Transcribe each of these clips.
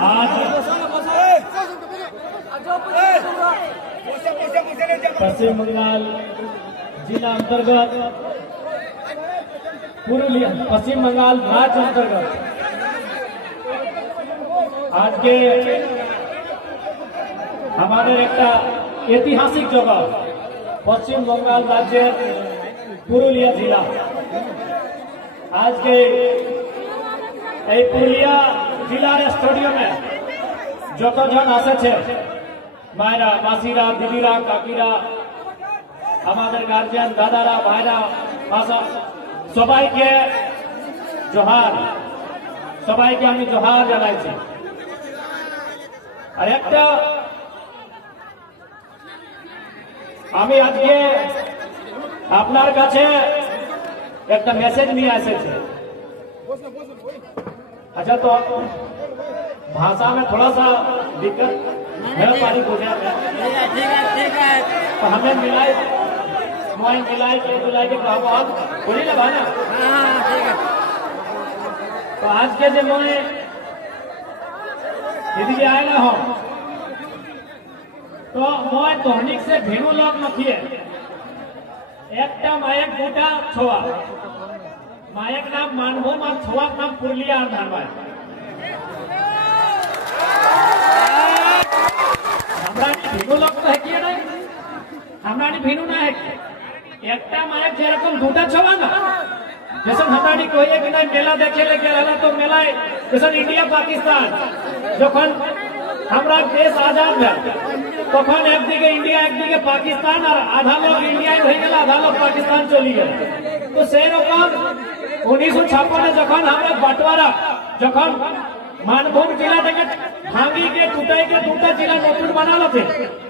आज पश्चिम बंगाल जिला अंतर्गत पुरुलिया पश्चिम बंगाल राज्य अंतर्गत आज के हमारे एक ऐतिहासिक जगह पश्चिम बंगाल राज्य पुरुलिया जिला आज के पुरुलिया जिलार स्टेडियम যত জন আসছে মায়েরা মাসিরা দিদিরা কাকিরা আমাদের গার্জিয়ান দাদারা ভাইরা সবাইকে জোহার সবাইকে আমি জোহার জানাইছি। আর একটা আমি আজকে আপনার কাছে একটা মেসেজ নিয়ে এসেছি। अच्छा तो भाषा में थोड़ा सा दिक्कत है पानी पूछे ठीक है तो हमें मिलाई मोबाइल मिलाई के कहा बोली ना भाई ना ठीक है। तो आज के जो मोए यदि आए ना हो तो मोए तोहनिक से भेणु लोग मथिए एक मायक गोटा छोआ मायक नाम मानभो और छोआक नाम पुरुलिया और धारवाड़ हमारी भेणु लोग तो है कि नहीं हमारी भेणु ना है एक मायक जेरकम गोटा छोआ ना जैसे हमारी कोई एक नहीं मेला देखे लेके रहला तो मेला जैसे इंडिया पाकिस्तान যখন हमरा देश आजाद है তখন একদিকে इंडिया একদিকে पाकिस्तान और आधा लोग इंडिया हो गया आधा लोग पाकिस्तान चली गए। तो से रकम 1956 যখন আমরা বাটোয়ারা যখন মানভূম जिला থেকে भांगी के टूटाई के दूटा जिला नतून बनाल थे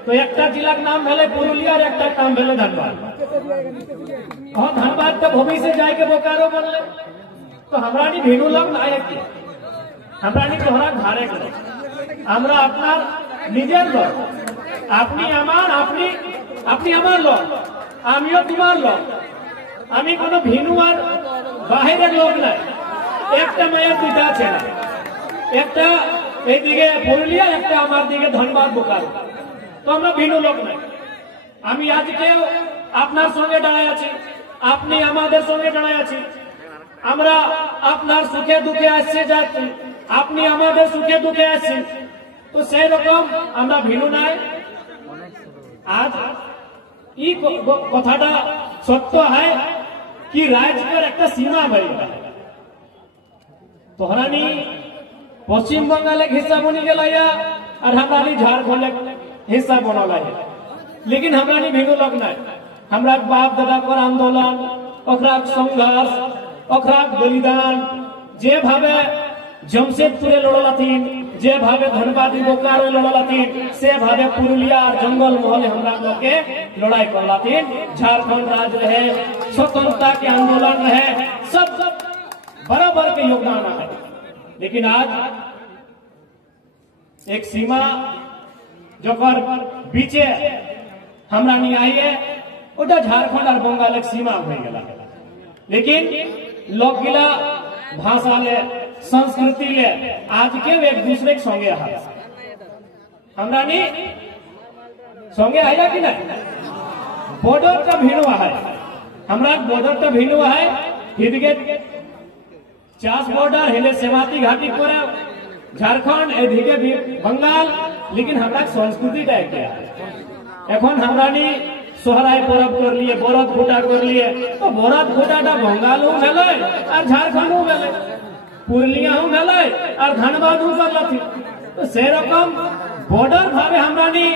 तो एक जिला नाम भेले पुरुलिया और एक नाम भेले धनबाद। और धनबाद के भूमि से जाके बोकारो बनले तो हमरा भेणु लोग नायक हमरा तोहरा घारे আমরা আপনার নিজের লোক আপনি আমার আপনি আমার লোক আমিও তোমার লোক আমি কোনো ভিনু আর বাহিরের লোক নাই। একটা মায়ের দুইটা আছে না একটা এইদিকে পুরুলিয়া একটা আমার দিকে ধনবাদ বোকারো তো আমরা ভিনু লোক নাই। আমি আজকে আপনার সঙ্গে দাঁড়ায় আছি আপনি আমাদের সঙ্গে দাঁড়ায় আছি আমরা আপনার সুখে দুঃখে আসছে যাচ্ছি আপনি আমাদের সুখে দুঃখে আসছেন তো সেই রকম আমরা ভিন্ন নাই। আজ এই কথাটা সত্য হয় কি রাজ্যের একটা সীমা হয়ে গেল তোহরানি পশ্চিম बंगाल हिस्सा बनी गया और हमारी झारखंड हिस्सा बनल है लेकिन हमारी भिन्न लोग ना हमरा बाप दादा पर आंदोलन संघर्ष बलिदान जे भावे जमशेदपुरे लड़लाथीन जे भावे धनबादी बोकारो लड़लाथीन से भावे पुरुलिया और जंगल महल हमरा लोग के लड़ाई करलाथीन झारखंड राज्य रहे स्वतंत्रता के आंदोलन रहे सब बराबर के योगदान है। लेकिन आज एक सीमा जो कर बीचे हमरा नहीं आई है ओटा झारखंड और बंगाल एक सीमा हो गया लेकिन लोग गिला भाषा ले संस्कृति ले आज के एक दूसरे के संगे हमरा नहीं संगे आया कि नहीं बॉर्डर का भिन्न है हमरा बॉर्डर का भिन्न है हिदगे चास बॉर्डर हिले सेवाती घाटी पर झारखंड एदिके बंगाल लेकिन हमरा संस्कृति टाइप के এখন हमरा नहीं सोहराई परब कर लिए बरत फूटा कर लिए तो बरत फूटाटा बंगालू भेले और झारखंड भेले पुरुलिया भेले और धनबाद करलथी तो से रकम बॉर्डर भावे हमरा नहीं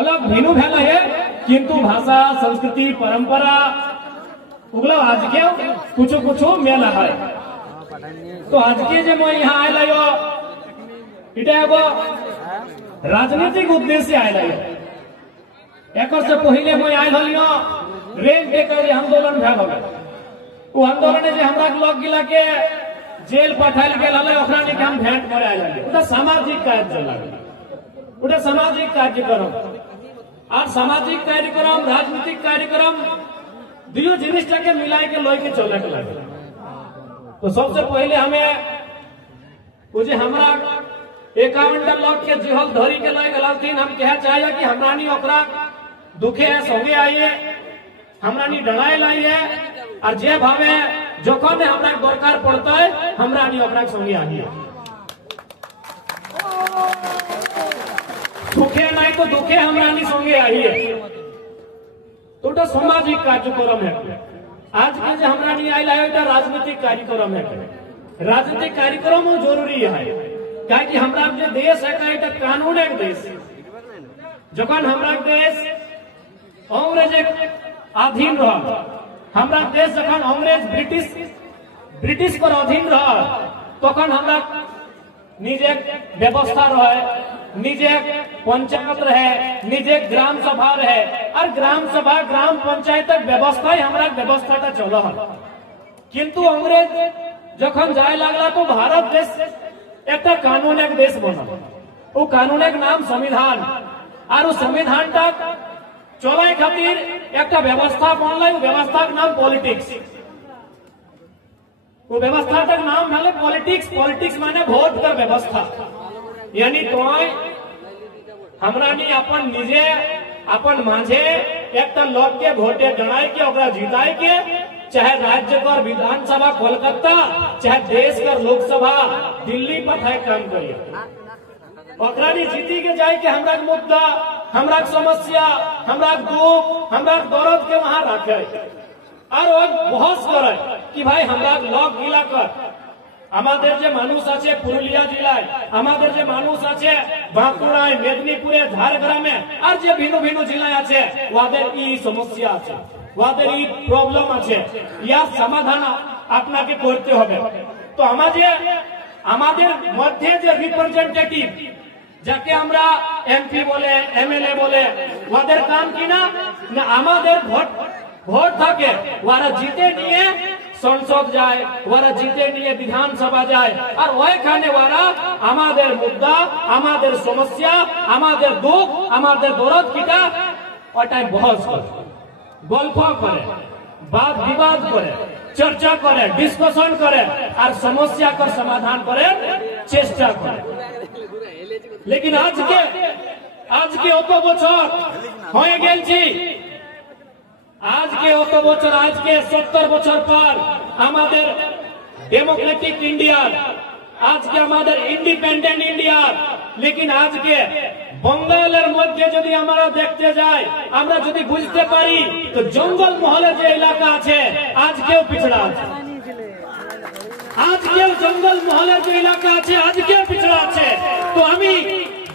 अलग भिन्न भेले है किंतु भाषा संस्कृति परंपरा उगलो आज के कुछ मेला है। तो आज के जो मैं यहाँ आयल इटा एगो राजनीतिक उद्देश्य आयल एक से पहले मैं आयल हलियो रेल टेकर आंदोलन भेल वो आंदोलन जे हमरा लोग गिला के जेल पठाइल गेल हले ओकरा ने हम भेंट करे आयल उटा सामाजिक कार्य चला उटा सामाजिक कार्यक्रम और सामाजिक कार्यक्रम राजनीतिक कार्यक्रम दुयो जिनिसटा के मिलाई के लय के चले के लगे। तो सबसे पहले हमें वो जे हमरा 51 लोग के जिहल धरी के लय गलथिन, हम कह चाहे कि हमरा नी ओकरा दुखे संगे आइए, हमरा नी डराए लाइए, और जे भावे जखन हमरा दरकार पड़ता है हमरा नी ओकरा संगे आइए। सुखे नहीं तो दुखे हमरा नी संगे आइए। तो सामाजिक कार्यक्रम है। आज के जो हमरा नी आइल है राजनीतिक कार्यक्रम है। राजनीतिक कार्यक्रम जरूरी है, क्या हमरा जो देश है कानून एक देश। जखन हमरा देश अंग्रेज अधीन रहा, हमरा देश जखन अंग्रेज ब्रिटिश पर अधीन रहा, तखन हमरा निजे व्यवस्था रहे, निजे पंचायत रहे, निजे ग्राम सभा रहे, और ग्राम सभा ग्राम पंचायत व्यवस्था हमरा व्यवस्था चल। किंतु अंग्रेज जखन जाए लगला तो भारत देश एक कानून एक देश बनल। वो कानून एक नाम संविधान, और उस संविधान तक चले खातिर एक व्यवस्था बनल। व्यवस्था के नाम पॉलिटिक्स। वो व्यवस्था तक नाम है पॉलिटिक्स। पॉलिटिक्स माने वोट का व्यवस्था। यानी तो हमरा नी अपन निजे अपन माझे एक लोग के वोटे जनाए के ओकरा जिताए के, चाहे राज्य का विधानसभा कोलकाता, चाहे देश का लोकसभा दिल्ली पर है काम करिए। ओकरा नी जीती के जाए के हमरा के मुद्दा, हमरा के समस्या, हमरा के दुख, हमरा के दर्द के वहां रखे और बहस करे कि भाई हमरा लोग गिला कर। আমাদের যে মানুষ আছে পুরুলিয়া জেলায়, আমাদের যে মানুষ আছে বাঁকুড়ায়, মেদিনীপুরে, ঝাড়গ্রামে, আর যে ভিন্ন ভিন্ন জেলায় আছে, ওদের এই সমস্যা আছে, ওদের এই প্রবলেম আছে, ইয়ার সমাধান আপনাকে করতে হবে। তো আমাদের মধ্যে যে রিপ্রেজেন্টেটিভ, যাকে আমরা এমপি বলে, এমএলএ বলে, ওদের কাম কিনা না আমাদের ভোট থাকে, ওরা জিতে নিয়ে संसद जाए, वारा जीते निये विधानसभा जाए, और ওইখানে वारा আমাদের মুদ্দা, আমাদের সমস্যা, আমাদের দুঃখ, আমাদের দরদ কিটা ওটাই বহস করে, গল্প করে, বাদ বিবাদ করে, চর্চা করে, ডিসকাশন করে, আর সমস্যা का समाधान করে চেষ্টা করে। लेकिन आज के অত বছর হয়ে গেলছি, आज के অত বছর, आज के 70 বছর পর আমাদের ডেমোক্রেটিক इंडिया, आज के আমাদের इंडिपेंडेंट इंडिया। लेकिन आज के बंगालेर मध्य यदि আমরা দেখতে যাই, আমরা যদি বুঝতে পারি তো জঙ্গল মহলে যে এলাকা আছে আজকেও পিছড়া আছে, আজকেও জঙ্গল মহলে যে এলাকা আছে আজকেও পিছড়া আছে। তো আমি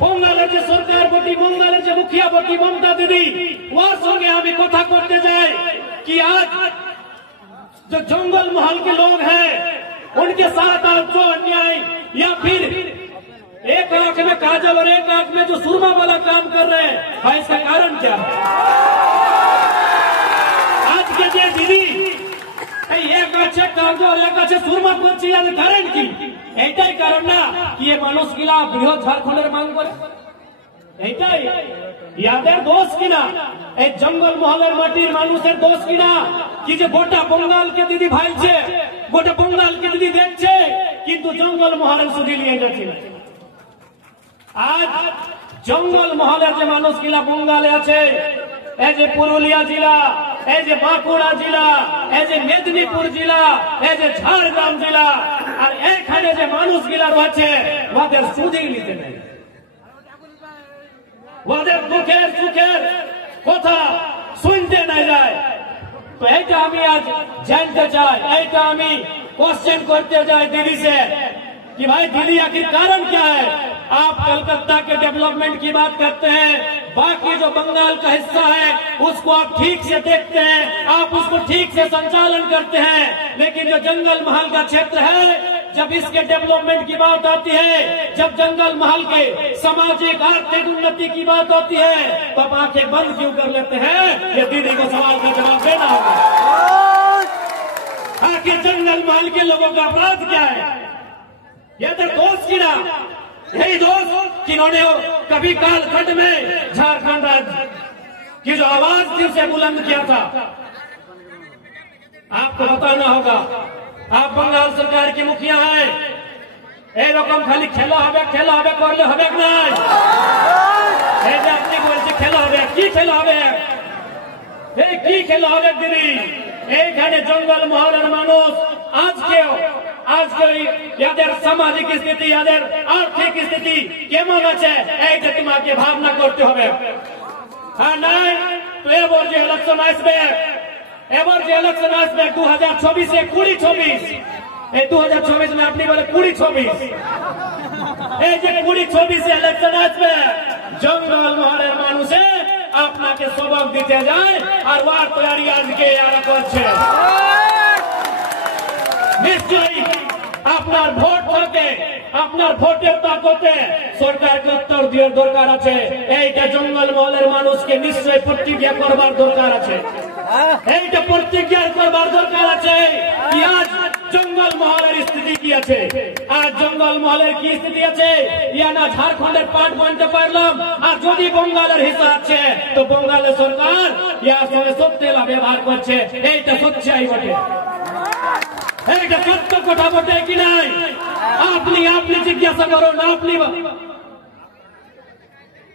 বঙ্গালের যে সরকার প্রতি, বঙ্গালের যে মুখিয়া প্রতি মমতা দিদি, ওর সঙ্গে আমি কথা করতে যাই कि आज जो जंगल महल के लोग हैं उनके साथ आज जो अन्याय, या फिर एक आंख में काजल और एक आंख में जो सुरमा वाला काम कर रहे हैं, इसका कारण क्या है? आज के जो दीदी एक आंखे काजल और एक आंखे सुरमा করছে, এর কারণ কি? এইটাই কারণ না কি এই মানুষগুলা বৃহৎ ঝাড়খণ্ডের মাং করে? এইটাই ইয়াদের দোষ কিনা? এই জঙ্গল মহলের মাটির মানুষের দোষ কিনা কি যে গোটা বঙ্গালকে দিদি ভাইছে, গোটা বঙ্গালকে দিদি দেখছে, কিন্তু জঙ্গল মহলের শুধু নিয়ে যাচ্ছে না। আজ জঙ্গল মহলের যে মানুষগুলা বঙ্গালে আছে, এই যে পুরুলিয়া জেলা, এই যে বাঁকুড়া জেলা, এই যে মেদিনীপুর জেলা, এই যে ঝাড়গ্রাম জেলা, আর এখানে যে মানুষগুলা রয়েছে ওদের সুযোগ নিতে নেই, ওদের দুঃখের সুখের কথা শুনতে না যায়। तो ऐसा हमें आज जानते चाहे, ऐसा हमें क्वेश्चन करते जाए दीदी से कि भाई दीदी आखिर कारण क्या है? आप कलकत्ता के डेवलपमेंट की बात करते हैं, बाकी जो बंगाल का हिस्सा है उसको आप ठीक से देखते हैं, आप उसको ठीक से संचालन करते हैं, लेकिन जो जंगल महल का क्षेत्र है, जब इसके डेवलपमेंट की बात आती है, जब जंगल महल के सामाजिक आर्थिक उन्नति की बात आती है, तो आप आंखें बंद क्यों कर लेते हैं? ये दीदी को सवाल का जवाब देना होगा। आखिर जंगल महल के लोगों का अपराध क्या है? यह तो दोष गिरा, यही दोष जिन्होंने कभी कालखंड में झारखंड राज्य की जो आवाज दिल से बुलंद किया था। आपको बताना होगा, आप बंगाल सरकार के मुखिया हैं, এরকম খালি খেলা হবে করলে হবে না। এই যে আপনি বলছে খেলা হবে, কি খেলা হবে? এই কি খেলা হবে দিদি? এইখানে জঙ্গল মহলের মানুষ আজকেও এদের সামাজিক স্থিতি, এদের আর্থিক স্থিতি কেমন আছে এইটা তোমাকে ভাবনা করতে হবে। হ্যাঁ নাই তো এবার যে ইলেকশন আসবে, 2024-এ 20-24, এই 2024 में আপনি বলে 20-24, এই যে 20-24-এ ইলেকশন আসবে, জঙ্গল মহলের মানুষে আপনাকে সবক দিতে যায় আর ওয়ার তৈরি আজকে এরা করছে। নিশ্চয়ই আপনার ভোট থেকে, আপনার ভোটের তাকতে সরকারকে উত্তর দেওয়ার দরকার আছে। এইটা জঙ্গল মহলের মানুষকে নিশ্চয়ই প্রতিজ্ঞা করবার দরকার আছে। এইটা প্রতিজ্ঞা করবার দরকার আছে কি আজ জঙ্গল মহলের স্থিতি কি আছে, আজ জঙ্গল মহলের কি স্থিতি আছে, ইয়া না ঝাড়খণ্ডের পার্ট বনতে পারলাম, আর যদি বঙ্গালের হিসা আছে তো বঙ্গালের সরকার ইয়ার সঙ্গে সত্যেলা ব্যবহার করছে। এইটা সচ্চাই বটে, এইটা সত্য কথা বটে কি নাই? আপনি জিজ্ঞাসা করুন, আপনি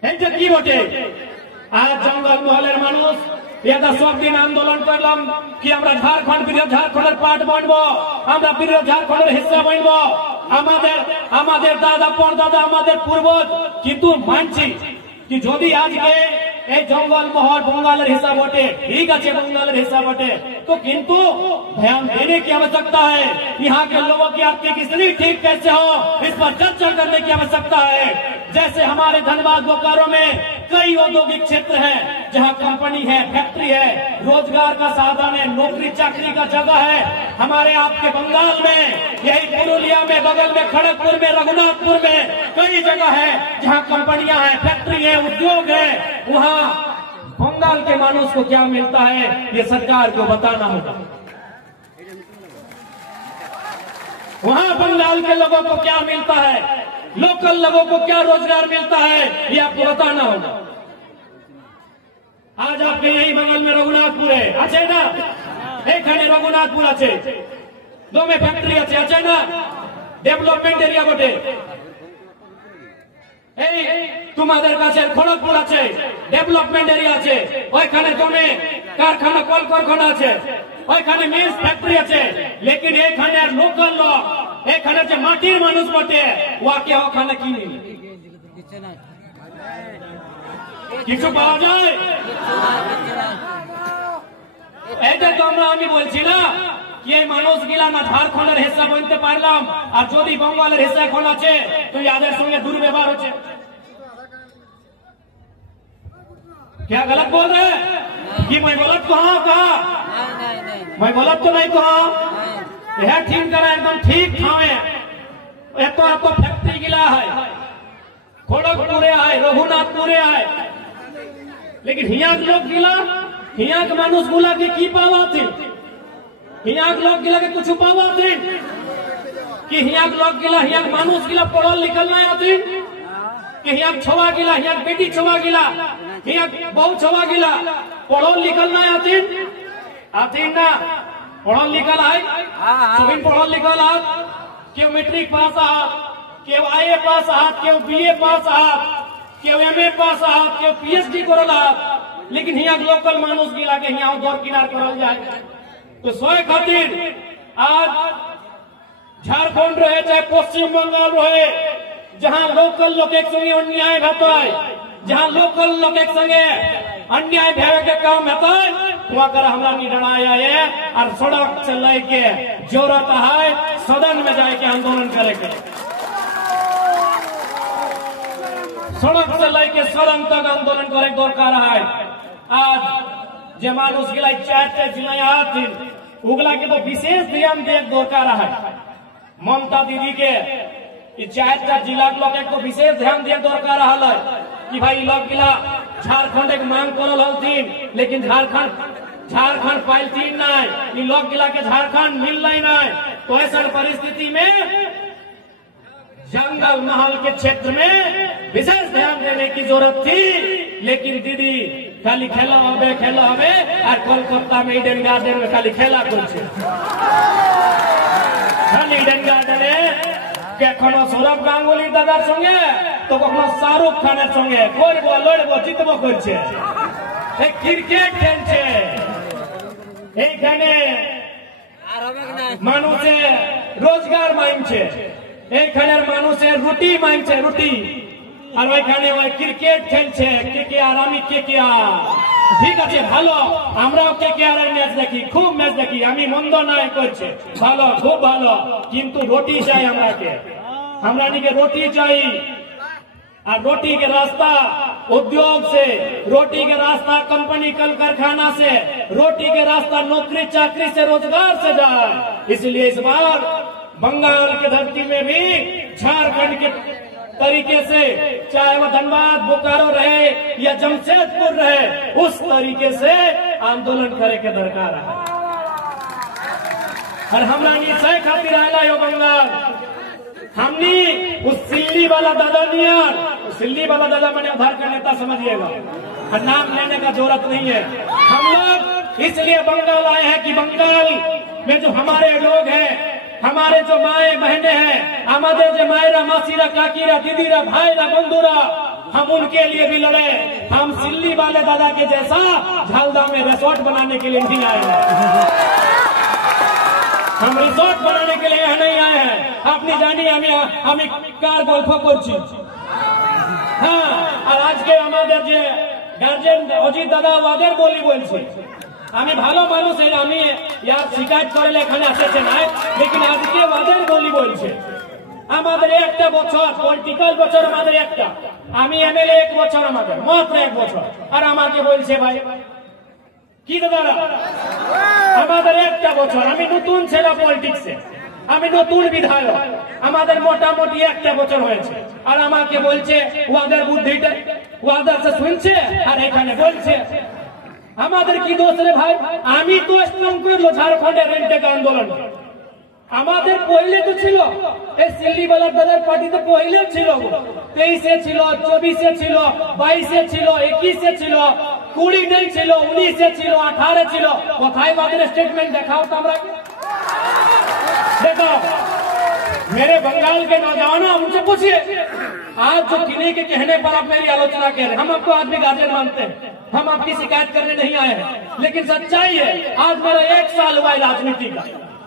এইটা কি বটে? আজ জঙ্গল মহলের মানুষ এটা সব দিন আন্দোলন করলাম কি আমরা ঝাড়খণ্ডের পার্ট বানবো, আমরা ঝাড়খণ্ডের হিস্সা বানবো, আমাদের দাদা পরদাদা আমাদের পূর্বজ। কিন্তু মানছি कि যদি আজকে এই জঙ্গল মহল बंगालेर हिस्सा बटे, ठीक है बंगालेर हिस्सा बटे, तो किंतु ध्यान देने की आवश्यकता है। यहाँ के लोगों की आर्थिक स्थिति ठीक कैसे हो इस पर चर्चा करने की आवश्यकता है। जैसे हमारे धनबाद बोकारो में कई औद्योगिक क्षेत्र है जहाँ कंपनी है, फैक्ट्री है, रोजगार का साधन है, नौकरी चाकरी का जगह है। हमारे आपके बंगाल में यही पुरुलिया में, बगल में खड़गपुर में, रघुनाथपुर में कई जगह है जहाँ कंपनियां हैं, फैक्ट्री है, उद्योग है। वहाँ बंगाल के मानुष को क्या मिलता है ये सरकार को बताना होगा। वहाँ बंगाल के लोगों को क्या मिलता है, लोकल लोगों को क्या रोजगार मिलता है ये आपको बताना होगा। आज आपके यही बगल में रघुनाथपुर है, আছে না? এখানে রঘুনাথপুর আছে, দমে ফ্যাক্টরি আছে না? ডেভেলপমেন্ট এরিয়া বটে। এই তোমাদের কাছে খড়গপুর আছে, ডেভেলপমেন্ট এরিয়া আছে, ওইখানে দমে কারখানা কলকারখানা আছে, ওইখানে মিলস ফ্যাক্টরি আছে। লেকিন এখানে লোকাল লোক, এখানে যে মাটির মানুষ বটে ওকে ওখানে কি নেই, কিছু পাওয়া যায়? এইটা তো আমি বলছি না কি এই মানুষগুলা না ঝাড়খণ্ডের হিস্সা বলতে পারলাম, আর যদি বঙ্গালের হিস্সা এখন আছে তো याদের সঙ্গে দুর্ব্যবহার হচ্ছে। क्या गलत बोल रहे हैं कि मैं गलत कहा? मैं गलत तो नहीं कहा, यह ठीक करा एकदम ठीक ठावे। तो फैक्ट्री गिला है, खड़गपुरे है, रघुनाथपुरे है, लेकिन हियाक लोग गिला, हियाक मानुष गुला के की पावा थी, हियाक लोग गिला के कुछ पावा थी कि हियाक लोग गिला, हियाक मानुष गिला पढ़ल निकलना आती कि हियाक छवा गिला, हियाक बेटी छवा गिला, हियाक बहु छवा गिला पढ़ल निकलना आती ना? पढ़ल निकल है, सुबिन पढ़ल निकल है, क्यों मैट्रिक पास आ, क्यों IA पास आ, क्यों BA पास आ, क्यों MA पास आ, क्यों PhD करल, लेकिन यहाँ लोकल मानुष गिला के यहाँ दौर किनार करल जाए। तो सोए खातिर आज झारखंड रहे चाहे पश्चिम बंगाल रहे, जहाँ लोकल लोग एक संगे अन्याय होता है, जहाँ लोकल लोग एक संगे अन्याय भेवे के काम होता है, वहाँ कर हमरा निडर आया है और सड़क से लेके जरूरत है सदन में जाके आंदोलन करेंगे, सड़क से लेके सदन तक आंदोलन करे दरकार है। आज जे मानुष गिला 4 जिला आती उगला के तो विशेष ध्यान दे दरकार है। ममता दीदी के 4 जिला लोग को विशेष ध्यान दिया दरकार है कि भाई लोग गिला झारखंड एक मांग करल हलतीन, लेकिन झारखंड पाइलतीन नहीं, लोग गिला के झारखंड मिल नहीं। तो ऐसा परिस्थिति में जंगल महल के क्षेत्र में विशेष ध्यान देने की जरूरत थी। लेकिन दीदी खाली खेला হবে और कोलकाता में ईडन गार्डन में खाली खेला कुछ, खाली ईडन गार्डन কখনো সৌরভ গাঙ্গুলি দাদার সঙ্গে তো কখনো শাহরুখ খানের সঙ্গে করবো লড়বো জিতবো করছে। ক্রিকেট খেলছে, এইখানে মানুষের রোজগার মাইনছে, এইখানের মানুষের রুটি মাইনছে, রুটি। আর ওইখানে ওই ক্রিকেট খেলছে, কে কে আর আমি কে কে আর। ঠিক আছে, ভালো, আমরাও কে কে আর ম্যাচ দেখি, খুব ম্যাচ দেখি, আমি মন্দ নয় করছে, ভালো, খুব ভালো, কিন্তু রুটি চাই আমরা নিকে रोटी चाहिए। और रोटी के रास्ता उद्योग से, रोटी के रास्ता कंपनी कल कारखाना से, रोटी के रास्ता नौकरी चाकरी से, रोजगार से जाए। इसलिए इस बार बंगाल की धरती में भी झारखंड के तरीके से, चाहे वो धनबाद बोकारो रहे या जमशेदपुर रहे, उस तरीके से आंदोलन करे के दरकार है। और हमरा निश्चय खातिर आयला यो बंगाल, हमने उस सिल्ली वाला दादा नियर, सिल्ली वाला दादा मैंने उधार का नेता समझिएगा, और नाम लेने का जरूरत नहीं है। हम लोग इसलिए बंगाल आए हैं कि बंगाल में जो हमारे लोग हैं, हमारे जो माए बहने हैं, हमारे जो मायरा मासीरा काकीरा दीदीरा भाईरा बंधुरा, हम उनके लिए भी लड़े। हम सिल्ली वाले दादा के जैसा झालदा में रिसोर्ट बनाने के लिए नहीं आए हैं, हम रिसोर्ट बनाने के लिए यहाँ नहीं आए हैं। আপনি জানি আমি কার গল্প করছি। হ্যাঁ, আর আজকে আমাদের যে গার্জেন অজিত দাদা ওদের বলছে, আমি ভালো মানুষ, আমি ইয়ার শিকায়ত করলে এখানে আসেছে না, লেকিন আজকে ওদের বলছে আমাদের একটা বছর পলিটিক্যাল বছর, আমাদের একটা, আমি এমএলএ 1 বছর, আমাদের মাত্র 1 বছর, আর আমাকে বলছে ভাই কি দাদা আমাদের একটা বছর, আমি নতুন ছেলে পলিটিক্সে, আমি নতুন বিধায়ক, আমাদের মোটামুটি একটা বছর হয়েছে, আর আমাকে বলছে ওদের বুদ্ধিটা ওদের से শুনছে, আর এখানে বলছে আমাদের কি দোষ রে ভাই? আমি তো স্ট্রং করলো ঝাড়খণ্ডের রেন্টেক আন্দোলন, আমাদের পহলে তো ছিল এই সিল্লিওয়ালা দাদার পার্টি, তো পহলে ছিল, 23-এ ছিল, 24-এ ছিল, 22-এ ছিল, 21-এ ছিল, 20 नहीं ছিল, 19-এ ছিল, 18-এ ছিল। কোথায় বাদের স্টেটমেंट দেখাও তো আমরা, देखो मेरे बंगाल के नौजवानों, उनसे पूछिए, आज जो किन्हीं के कहने पर आप मेरी आलोचना कर रहे हैं, हम आपको आदमी गार्जियन मानते हैं, हम आपकी शिकायत करने नहीं आए हैं, लेकिन सच्चाई है आज मेरा 1 साल हुआ है राजनीति का,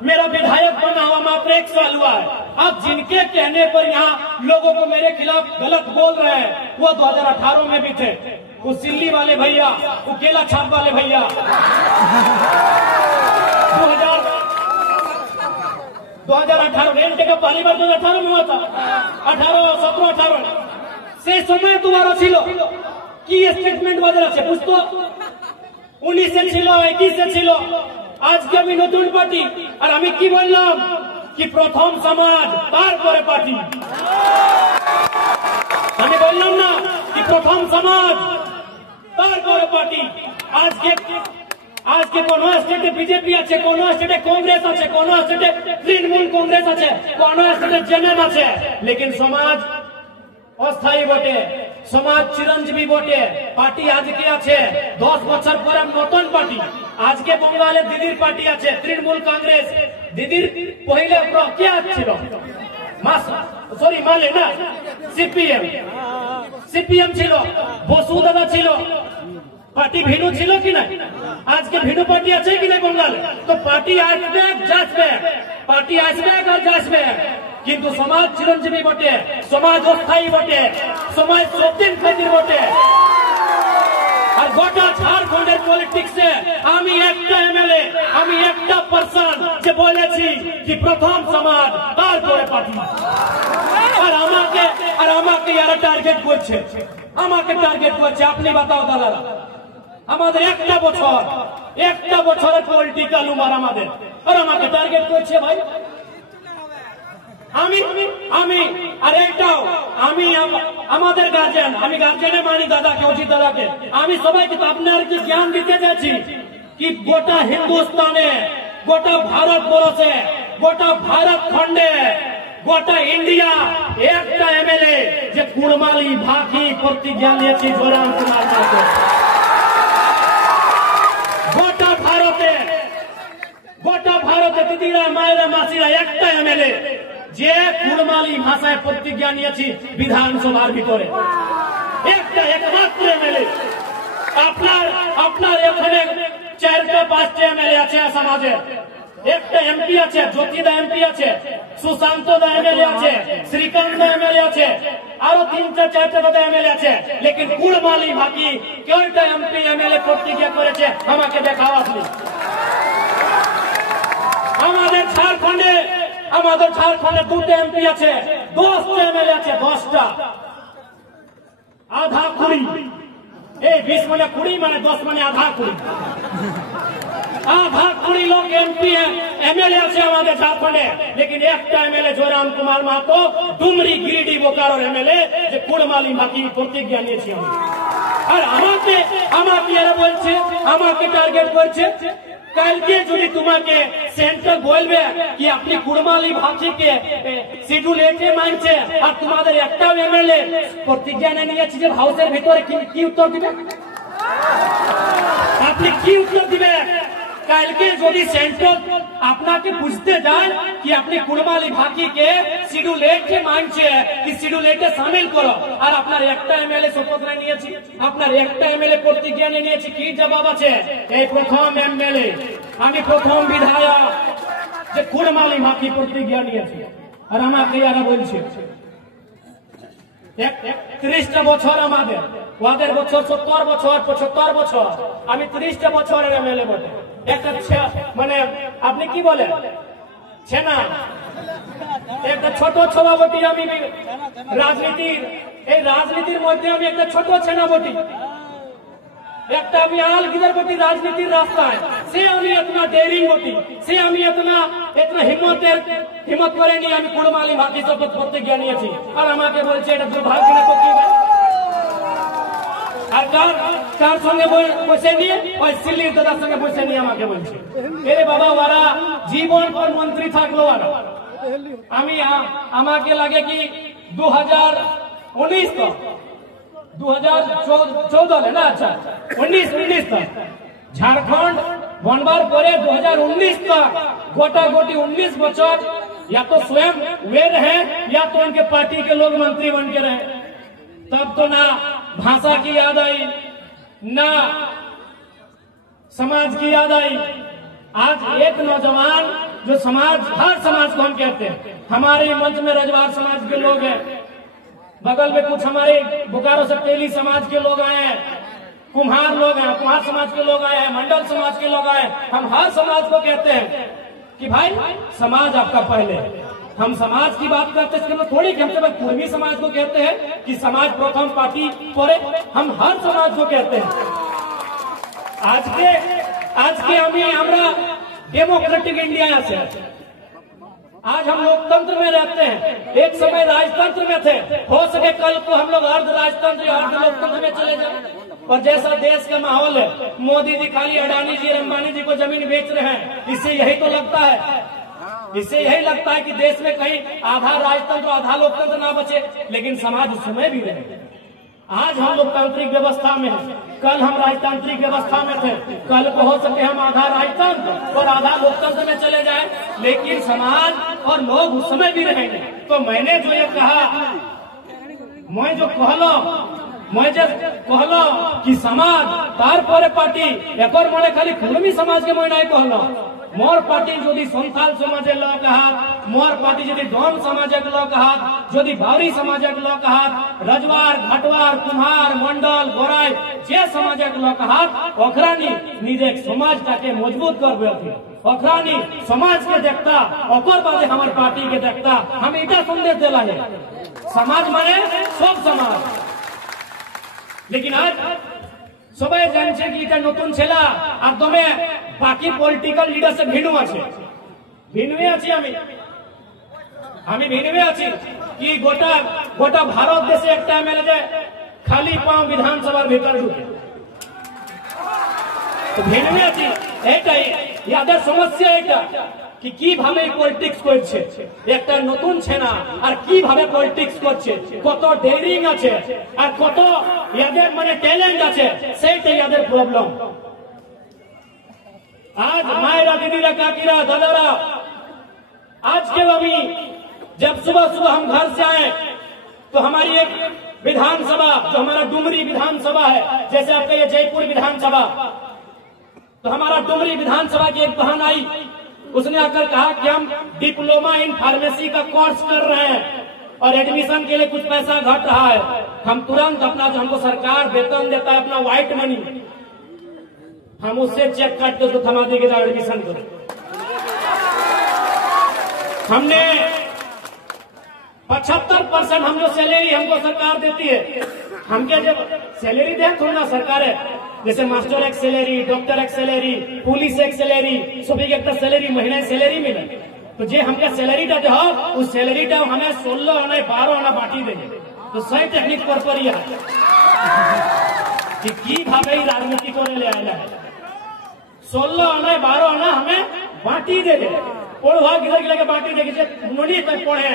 मेरा विधायक बना हुआ मात्र 1 साल हुआ है। अब जिनके कहने पर यहाँ लोगों को मेरे खिलाफ गलत बोल रहे हैं, वो 2018 में भी थे, वो सिल्ली वाले भैया, वो केला छाप वाले भैया, 2018 रेंट का पहली बार 2018 में हुआ था, 17-18 से समय तुम्हारा ছিল কি স্টেটমেন্ট বাজার আছে বুঝতো, 19-এ ছিল, 21-এ ছিল, আজকে আমি নতুন পার্টি, আর আমি কি বললাম কি প্রথম সমাজ তারপরে পার্টি, আমি বললাম না কি প্রথম সমাজ তারপরে পার্টি। আজকে কোন স্টেটে বিজেপি আছে, কোন স্টেটে কংগ্রেস আছে, কোন স্টেটে তৃণমূল কংগ্রেস আছে, কোন স্টেটে জেএমএম আছে, লেকিন সমাজ অস্থায়ী বটে, সমাজ চিরঞ্জীবী বটে। পার্টি আজকে আছে, 10 বছর পরে নতুন পার্টি। আজকে বঙ্গালে দিদির পার্টি আছে, তৃণমূল কংগ্রেস। দিদির পহিলে কে ছিল, মানে না সিপিএম ছিল, বসু দাদা ছিল, পার্টি ভিন্ন ছিল কি না? আজকে ভিন্ন পার্টি আছে কি না বঙ্গালে? তো পার্টি আসবে যাচ্ছে, পার্টি আসবে আর যাচ্ছে, কিন্তু সমাজ চিরঞ্জীবী বটে, সমাজ অস্থায়ী বটে, সমাজ সত্যিন খাতির বটে। আর গোটা ঝাড়খণ্ডের পলিটিক্সে আমি একটা এমএলএ, আমি একটা পার্সন যে বলেছি যে প্রথম সমাজ তারপরে পার্টি। আর আমাকে যারা টার্গেট করছে, আমাকে টার্গেট করছে, আপনি বাতাও দাদারা, আমাদের একটা বছরের পলিটিক্যাল উমার আমাদের, আর আমাকে টার্গেট করছে ভাই। আমি আর একটাও, আমি আমাদের গার্জেন, আমি গার্জেনে মানি দাদাকে, অজিত দাদাকে, আমি সবাইকে তো আপনার যে জ্ঞান দিতে চাচ্ছি কি গোটা হিন্দুস্তানে, গোটা ভারতবর্ষে, গোটা ভারত খণ্ডে, গোটা ইন্ডিয়া একটা এমএলএ যে কুড়মালি ভাকি প্রতিজ্ঞা নিয়েছি জোরাম কুমার মাহাতো। গোটা ভারতে দিদিরা মায়েরা মাসিরা একটা এমএলএ যে কুড়মালি ভাষায় প্রতিজ্ঞা নিয়েছি বিধানসভার ভিতরে, একটা একমাত্র এমএলএ। আপনার এখানে 4-5টা এমএলএ আছে সমাজে, একটা এমপি আছে, জ্যোতিদা এমপি আছে, সুশান্ত দা এমএলএ আছে, শ্রীকান্ত এমএলএ আছে, আরো 3-4টা এমএলএ আছে, লেকিন কুড়মালি বাকি কয়টা এমপি এমএলএ প্রতিজ্ঞা করেছে আমাকে দেখাও আপনি। আমাদের ঝাড়খণ্ডে 2টা এমপি আছে, 10টা এমএলএ আছে, 10টা, আধা 20, এই 20 মানে 20 মানে 10 মানে আধা 20 लोग एमपी एमएलए আছে আমাদের ঝাড়খণ্ডে, लेकिन একটা এমএলএ জয়রাম কুমার মাহাতো ডুমরি গিরিডি বোকারোর এমএলএ যে কুড়মালি বাকি প্রতিজ্ঞা নিয়েছি আমি। আর আমাকে এরা বলছে, আমাকে টার্গেট করছে, কালকে যদি তোমাকে সেন্টার বলবে কি আপনি কুড়মালি ভাষীকে শিডিউল এতে মানছে আর তোমাদের একটাও এমএলএ প্রতিজ্ঞা নিয়েছে যে হাউসের ভিতরে কি উত্তর দিবে? আপনি কি উত্তর দিবে? কালকে যদি সেন্ট্রাল আপনাকে বুঝতে যায় কি আপনি কুড়মালি ভাষীকে শিডিউল এতে মানছে কি শিডিউল এতে সামিল করো, আর আপনার একটা এমএলএ শপথ নিয়েছি, আপনার একটা এমএলএ প্রতিজ্ঞা নিয়েছি, কি জবাব আছে? এই প্রথম এমএলএ, আমি প্রথম বিধায়ক যে কুড়মালি ভাষী প্রতিজ্ঞা নিয়েছি। আর আমাকে এরা বলছে 30টা বছর আমাদের, ওদের বছর 70 বছর 75 বছর, আমি 30টা বছরের এমএলএ বটে। একটা মানে আপনি কি বলেন ছেনা, একটা ছোট সভাপতি আমি রাজনীতির মধ্যে আমি একটা ছোট সেনাপতি, একটা আমি আল গিদার বটি রাজনীতির রাস্তায়, সে আমি এতনা ডেরিং বটি, সে আমি এতনা হিম্মত করেনি, আমি কুড়মালি ভাষী শপথ প্রতিজ্ঞা নিয়েছি। আর আমাকে বলছে এটা দুর্ভাগ্য না তো কি, আর কার সঙ্গে বসে নিয়ে ওই সিল্লির দাদার সঙ্গে বসে নিয়ে আমাকে বলছে এরে বাবা ওরা জীবন পর মন্ত্রী থাকলো। আর আমাকে লাগে কি 2019 তো 2014 না, আচ্ছা 19 तक झारखंड बनवार पर 2019 तक गोटा गोटी 19 बच्चों या तो स्वयं वे रहे या तो उनके पार्टी के लोग मंत्री बन के रहे। तब तो ना भाषा की याद आई, ना समाज की याद आई। आज एक नौजवान जो हर समाज को हम कहते हैं, हमारे मंच में रजवार समाज के लोग हैं, बगल में कुछ हमारे बोकारो से तेली समाज के लोग आए हैं, कुम्हार लोग हैं, कुम्हार समाज के लोग आए हैं, मंडल समाज के लोग आए। हम हर समाज को कहते हैं कि भाई समाज आपका पहले, हम समाज की बात करते हैं, इसके थोड़ी कि हमसे कुर्मी समाज को कहते हैं कि समाज प्रथम पार्टी परे, हम हर समाज को कहते हैं। आज के আমরা डेमोक्रेटिक इंडिया আছে, आज हम लोकतंत्र में रहते हैं, एक समय राजतंत्र में थे, हो सके कल को हम लोग अर्ध राजतंत्र या अर्ध लोकतंत्र में चले जाएं। और जैसा देश का माहौल है, मोदी जी खाली अडानी जी अंबानी जी को जमीन बेच रहे हैं, इससे यही तो लगता है, इससे यही लगता है कि देश में कहीं आधा राजतंत्र आधा लोकतंत्र ना बचे, लेकिन समाज उसमें भी रहे। आज हम लोकतांत्रिक व्यवस्था में हैं, कल हम राजतांत्रिक व्यवस्था में थे, कल को हो सके हम आधा राजतंत्र और आधा लोकतंत्र में चले जाएं, लेकिन समाज और लोग उसमें भी रहेंगे। तो मैंने जो ये कहा, मैं जो कहलो कि समाज तार परे पार्टी एक मने खाली कुर्मी समाज के मैं नहीं कहलो, मोर पार्टी যদি সন্থাল সমাজের লোক হাত, মোর পার্টি যদি ডন সমাজের লোক হাত, যদি বাউরি সমাজের লোক হাত, রাজওয়ার ঘাটওয়ার কুমার মন্ডল গোরাই যে সমাজের লোক হাত, ওখরানি নিজে সমাজটাকে মজবুত করবে, ওখরানি সমাজকে দেখতা, অপর বাদে আমার পার্টিকে দেখতা। আমি এটা সন্দেশ দিলাম সমাজ মানে সব সমাজ। लेकिन आज সবাই জানছে কি এটা নতুন ছেলা, আর তুমি বাকি পলিটিক্যাল লিডারশিপ ভিন্ন আছে, ভিন্নই আছি আমি ভিন্নই আছি কি গোটা ভারত দেশে একটা এমএলএ খালি পাও বিধানসভার ভিতরে ঢুকে, তো ভিন্নই আছি। এটাই ইয়াদের সমস্যা, এটা কি কিভাবে পলিটিক্স করছে একটা নতুন ছেনা, আর কিভাবে পলিটিক্স করছে, কত ডেয়ারিং আছে আর কত ইয়াদের মানে ট্যালেন্ট আছে, সেইটাই ইয়াদের প্রবলেম। আজ মায়েরা দিদিরা কাকিরা দাদারা আজকে আমি जब सुबह सुबह हम घर से आए तो हमारी एक विधानसभा, जो हमारा डुमरी विधानसभा है, जैसे आपका ये जयपुर विधानसभा, तो हमारा डुमरी विधानसभा की एक बहन आई, उसने आकर कहा कि हम डिप्लोमा इन फार्मेसी का कोर्स कर रहे हैं और एडमिशन के लिए कुछ पैसा घट रहा है। हम तुरंत अपना, जो हमको सरकार वेतन देता है अपना व्हाइट मनी, हम उससे चेक काट के उसको थमा देंगे एडमिशन को। हमने 75% हम जो सैलरी हमको सरकार देती है, हमके जब सैलरी दे थोड़ा ना सरकार है, जैसे मास्टर एक सैलरी, डॉक्टर एक सैलरी, पुलिस एक सैलरी, सभी के एक सैलरी, महीने सैलरी मिले, तो जे हमके सैलरी टा जो उस सैलरी टा हमें 16 आना 12 आना बांटी देंगे। तो सही टेक्निक पर कि भावे राजनीति को ले आया है, 16 आना 12 आना हमें बांटी दे दे, पढ़वा गिर गिर के बांटी देगी। मुनि तक पढ़े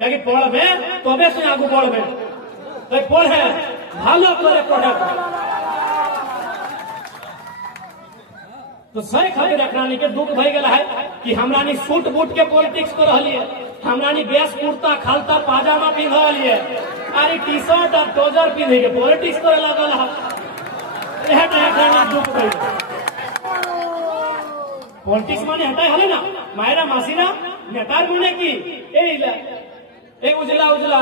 लेकिन पढ़बे तबे से आगू बढ़बे, तो पढ़े भालो करे पढ़े तो सही खातिर रखना के दुख भय गया है कि हमरानी सूट बूट के पॉलिटिक्स कर रही है, हमरानी बेस कुर्ता खालता पाजामा पिंध रही है, अरे टी शर्ट और ट्राउजर पिंधे के पॉलिटिक्स करे लगल है। दुख भय पॉलिटिक्स माने हटाए हले ना मायरा मासीना नेतार माने की ए उजला उजला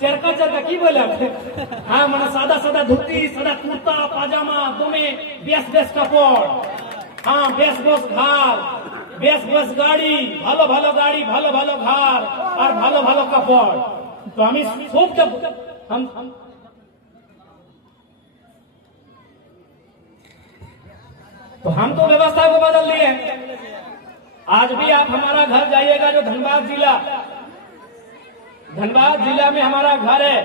चरका चरका की बोले हाँ मैंने सादा सादा धोती, सादा कुर्ता पाजामा, तुम्हें बेस बेस कपड़, हाँ बेस बेस घर, बेस बेस गाड़ी, भालो भालो गाड़ी, भालो भालो घर और भालो भालो कपड़। तो हम सोच के हम तो व्यवस्था को बदल दिए। आज भी आप हमारा घर जाइएगा, जो धनबाद जिला में हमारा घर है,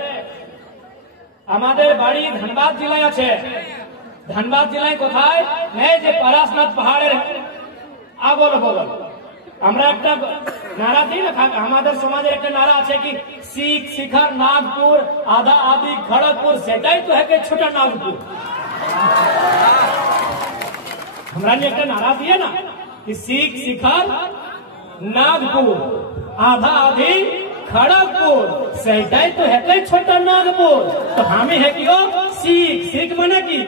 हमारे बाड़ी धनबाद जिला আছে। धनबाद जिलाয় কোথায় নেই যে পরাশনাথ পাহাড়ের আগল বগল আমরা একটা নারা দিই না, আমাদের সমাজের একটা নারা আছে কি শিখ শিখর নাগপুর আধা আদি খড়গপুর, সেটাই তো है ছোট নাগপুর। हमरा ने एक नारा दिया ना कि सीख शिखर नागपुर आधा आधी खड़गपुर, सेटाई तो है छोटा नागपुर। तो हमें है कि सीख सीख मने की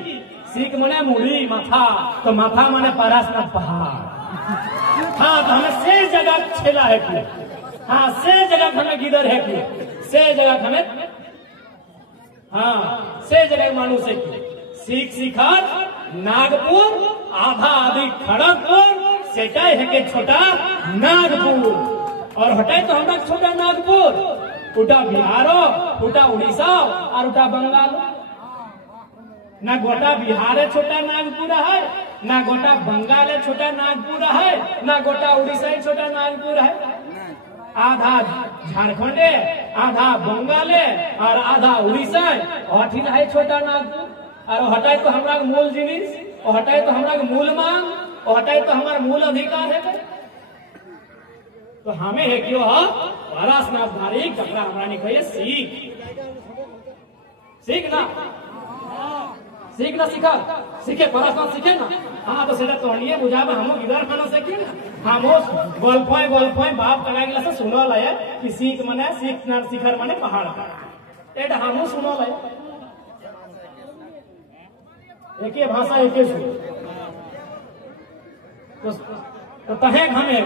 सीख मने मुड़ी माथा, तो माथा मने पराशनाथ पहाड़। हाँ तो हमें से जगह छेला है कि हाँ से जगह हमें गिदर है कि से जगह हमें हाँ से जगह मानू से सीख शिखर नागपुर आधा आधी खड़गपुर, सेटाई है के छोटा नागपुर। और हटाए तो हमारा छोटा नागपुर, उठा बिहारो, उठा उड़ीसा और उठा बंगाल। ना गोटा बिहार है छोटा नागपुर है, ना गोटा बंगाल है छोटा नागपुर है, ना गोटा उड़ीसा है छोटा नागपुर है। आधा झारखंड है, आधा बंगाल है और आधा उड़ीसा है, अठिन है छोटा नागपुर। और हटाए तो हमारा मूल जिनिस, और हटाए तो हमारा मूल मांग, और हटाए तो हमारा मूल अधिकार है। तो हमें है क्यों पराशनाथ धारी कपड़ा हमारा नहीं कहिए सीख सीखना सीखे पराशनाथ सीखे ना। हाँ तो सेटा तोड़िए बुझा हम इधर खाना सीखे ना, हम गोल्फोय बाप करा गिला से सुनल है कि सीख मने सीख ना शिखर मने पहाड़, एटा हम सुनल है एक ही भाषा एक ही तो तहे हमें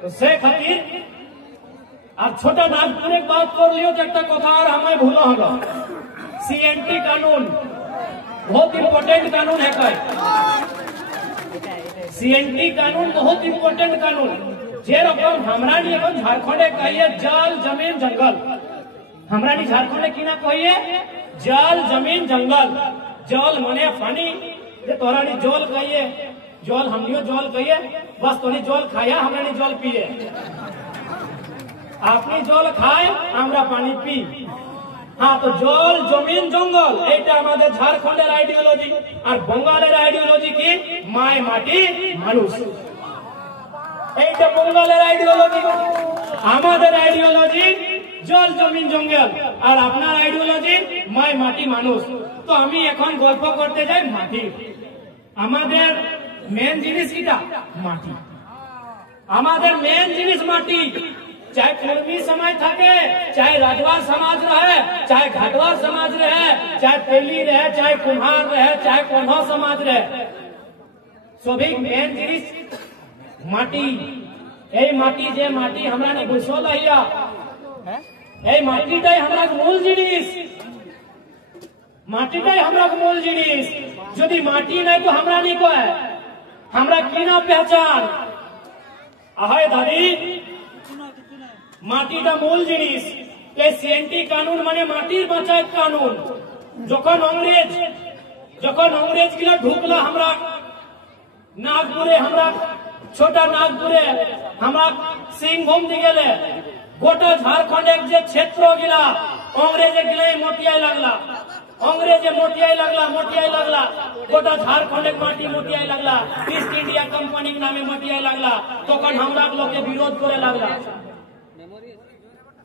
तो से खातिर अब छोटा नागपुर एक बात कर लियो कि कथा और हमें भूलो होगा। सीएनटी कानून बहुत इम्पोर्टेंट कानून है सीएनटी कानून बहुत इम्पोर्टेंट कानून जे रकम हमरा नहीं झारखंड कहिए जल जमीन जंगल, हमरा नहीं झारखंड की ना कहिए जल जमीन जंगल। जल मने पानी, तोरा नहीं जल कहिए जल, हमनियो जल कहिए, बस तो नहीं जल खाया हमरा नहीं जल पिए, आपनी जल खाए हमरा पानी पी। हाँ तो जल जमीन जंगल এটা আমাদের ঝাড়খণ্ডের আইডিওলজি আর বঙ্গালের আইডিওলজি কি মায় মাটি মানুষ, এইটা বঙ্গালের আইডিওলজি। আমাদের আইডিওলজি জল জমিন জঙ্গল আর আপনার আইডিওলজি মায় মাটি মানুষ। তো আমি এখন গল্প করতে যাই মাটি। আমাদের মেন জিনিস কিটা মাটি, আমাদের মেন জিনিস মাটি। चाहे कुर्मी समाज থাকে, चाहे राजवार समाज रहे, चाहे घाटवार समाज रहे, चाहे तेली रहे, चाहे कुम्हार रहे, चाहे कोन्हा समाज रहे, सभी मेन जिनिस माटी। ए माटी जे माटी हमरा ने बुझल हइया, ए माटीटाই हमरा मूल जिनिस, माटीটাই हमरा मूल जिनिस। यदि माटी नहीं तो हमरा नहीं कहे, हमरा की ना पहचान आहे दादी। माटीटा मूल जिनिस। सीएनटी कानून माने माटिर बचाव कानून। যখন अंग्रेज गिला ढुकला हमरा नागपुरे, हमरा छोटा नागपुरे, हमरा सिंहभूम दिगेले, गोटा झारखंड एक जे क्षेत्र गिला अंग्रेज गिले मोटियाई लागला, मोटियाई लागला, गोटा झारखंड एक माटी मोटियाई लागला, ईस्ट इंडिया कंपनी के नामे मोटियाई लागला। तखन हमरा लोग के विरोध करे लागला,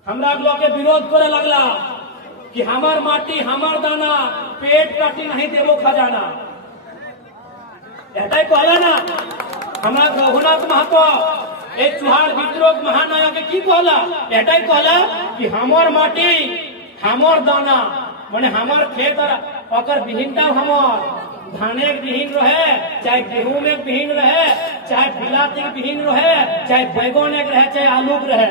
हमरा लोग के विरोध करे लगला कि हमार माटी हमार दाना, पेट काटी नहीं देवो खजाना। एटाই कहला ना हमरा रघुनाथ महतो एक चुहार विद्रोह महानायक की कहला, एटाই कहला कि हमार माटी हमार दाना, माने हमार खेत ओकर विहीनता हमार, धाने के विहीन रहे, चाहे गेहूं में विहीन रहे, चाहे बिलाती के विहीन रहे, चाहे बैगन के रहे, चाहे आलू के रहे,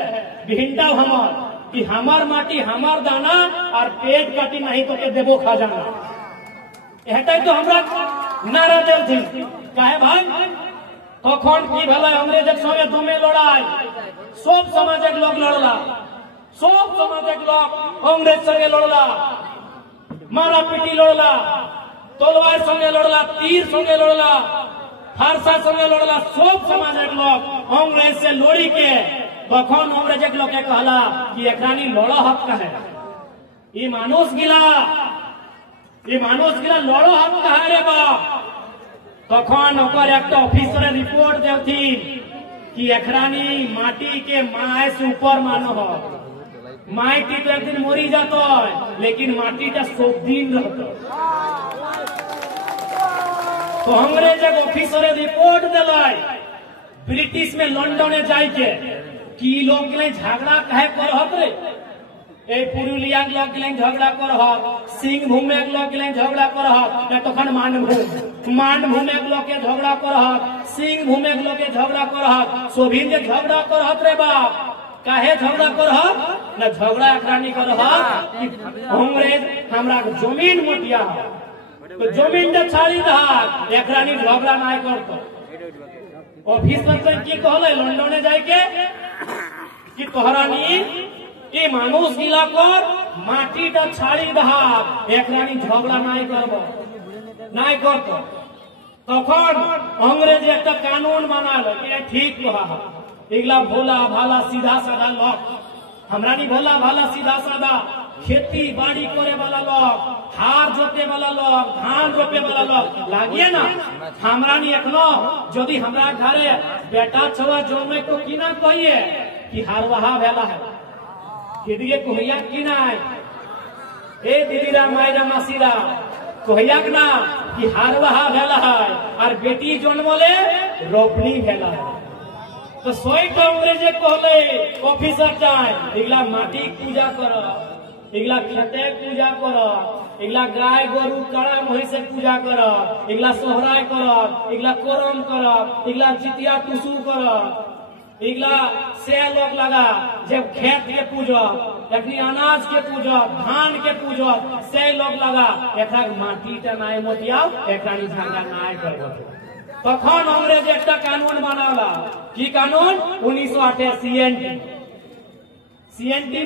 विहीनता हमार कि हमार माटी हमार दाना और पेट काटी नहीं तो के देवो खजाना। एटाই तो हमरा नारा देल थी। काहे भाई तखन की भेलै, अंग्रेजक संगे दमे लड़ाई, सब समाजक लोग लड़ला, सब समाजक लोग अंग्रेज संगे लड़ला, मारा पीटी लड़ला, तलवार संगे लड़ला, तीर संगे लड़ला, फारसा संगे लड़ला, सब समाजक लोग अंग्रेज से लड़ी के तखन अंग्रेजक लोग के कहला कि एकरानी लड़ा हक है, ये मानुष गिला लड़ो हक कहे रे बाप। तखन ओकर एक ऑफिसर रिपोर्ट देवथिन कि एकरानी माटी के माय से ऊपर मानो हो, माटी तो एक दिन मरी जातो लेकिन माटीटा सब दिन रहतो। तो अंग्रेज ऑफिसर रिपोर्ट दिलाई ब्रिटिश में लंदने जाके कि लोग के झगड़ा कहे करहत रे, ए पुरुलिया के लोग के झगड़ा करहत, सिंहभूम के लोग के झगड़ा करहत, तखन मानभूम के लोग के झगड़ा करहत, सिंहभूम के लोग के झगड़ा करहत, सोभिन के झगड़ा करहत रे बाप। काहे झगड़ा करहत ना, झगड़ा एकरानी करहत कि अंग्रेज हमरा जमीन मोटिया तो जमीन के छाड़ी रहा, एकरानी झगड़ा नहीं करतो। ऑफिसर से की कहले लंदने जाके कि तोहरानी ये मानुष गिला कर माटीटा छाड़ी रहा, एकरानी झगड़ा नहीं करबो, नहीं करतो। तखन अंग्रेज एक कानून बनाल कि ठीक कहा, इगला भोला भाला सीधा साधा लोग, हमरा नहीं भोला भाला सीधा साधा खेती बाड़ी करे वाला लोग, हार जोते वाला लोग, धान रोपे वाला लोग लागिए ना, हमरा नहीं एखनो यदि हमरा घरे बेटा छवा जन्मे तो की ना कहिए कि हारवाहा भेला है, दीदी कोहिया की ना ए दीदी रा मायरा मासीरा कोहिया ना कि हारवाहा भेला है और बेटी जन्मले रोपनी भेला है। तो सोई तो अंग्रेज कहले ऑफिसर जाए इगला माटी पूजा कर, इगला खेते पूजा कर, इगला गाय गोरु कड़ा भैंस पूजा कर, इगला सोहराय कर, इगला कोरम कर, इगला जितिया टुसु कर, इगला से लोग लगा जब खेत के पूजा, अपनी अनाज के पूजा, धान के पूजा से लोग लगा, एक माटी टनाए मोतिया एक झगड़ा नाय कर। तखन अंग्रेज एक कानून बनाला, की कानून 1908 सीएनटी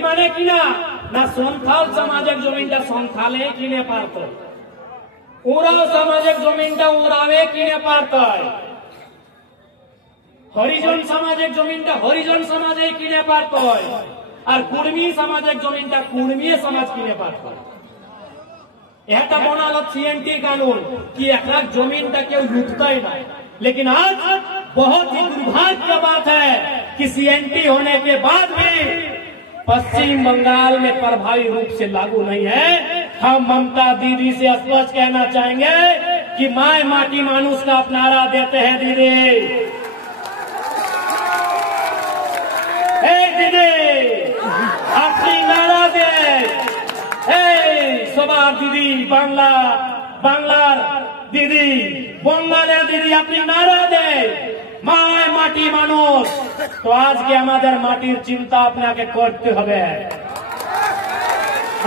माने कि ना संथाल समाजक जमीनटा संथाले किने पारतो, उराव समाजक जमीनटा उरावे किने पारतो, हरिजन समाजक जमीनटा हरिजन समाजे किने पारतो और कुर्मी समाजक जमीनटा कुर्मी समाज किने पारतो। এটা बनाल सीएनटी कानून कि एक जमीन तक केउ लूटता ही ना। लेकिन आज बहुत ही दुर्भाग्य की बात है कि सीएनटी होने के बाद भी पश्चिम बंगाल में प्रभावी रूप से लागू नहीं है। हम ममता दीदी से स्पष्ट कहना चाहेंगे कि माय माटी मानुष का आप नारा देते हैं दीदी, আপনি নারা দেন। এই সবার দিদি, বাংলার দিদি, বঙ্গালের দিদি, আপনি নারা দেন। মায় মাটি মানুষ। তো আজকে আমাদের মাটির চিন্তা আপনাকে করতে হবে।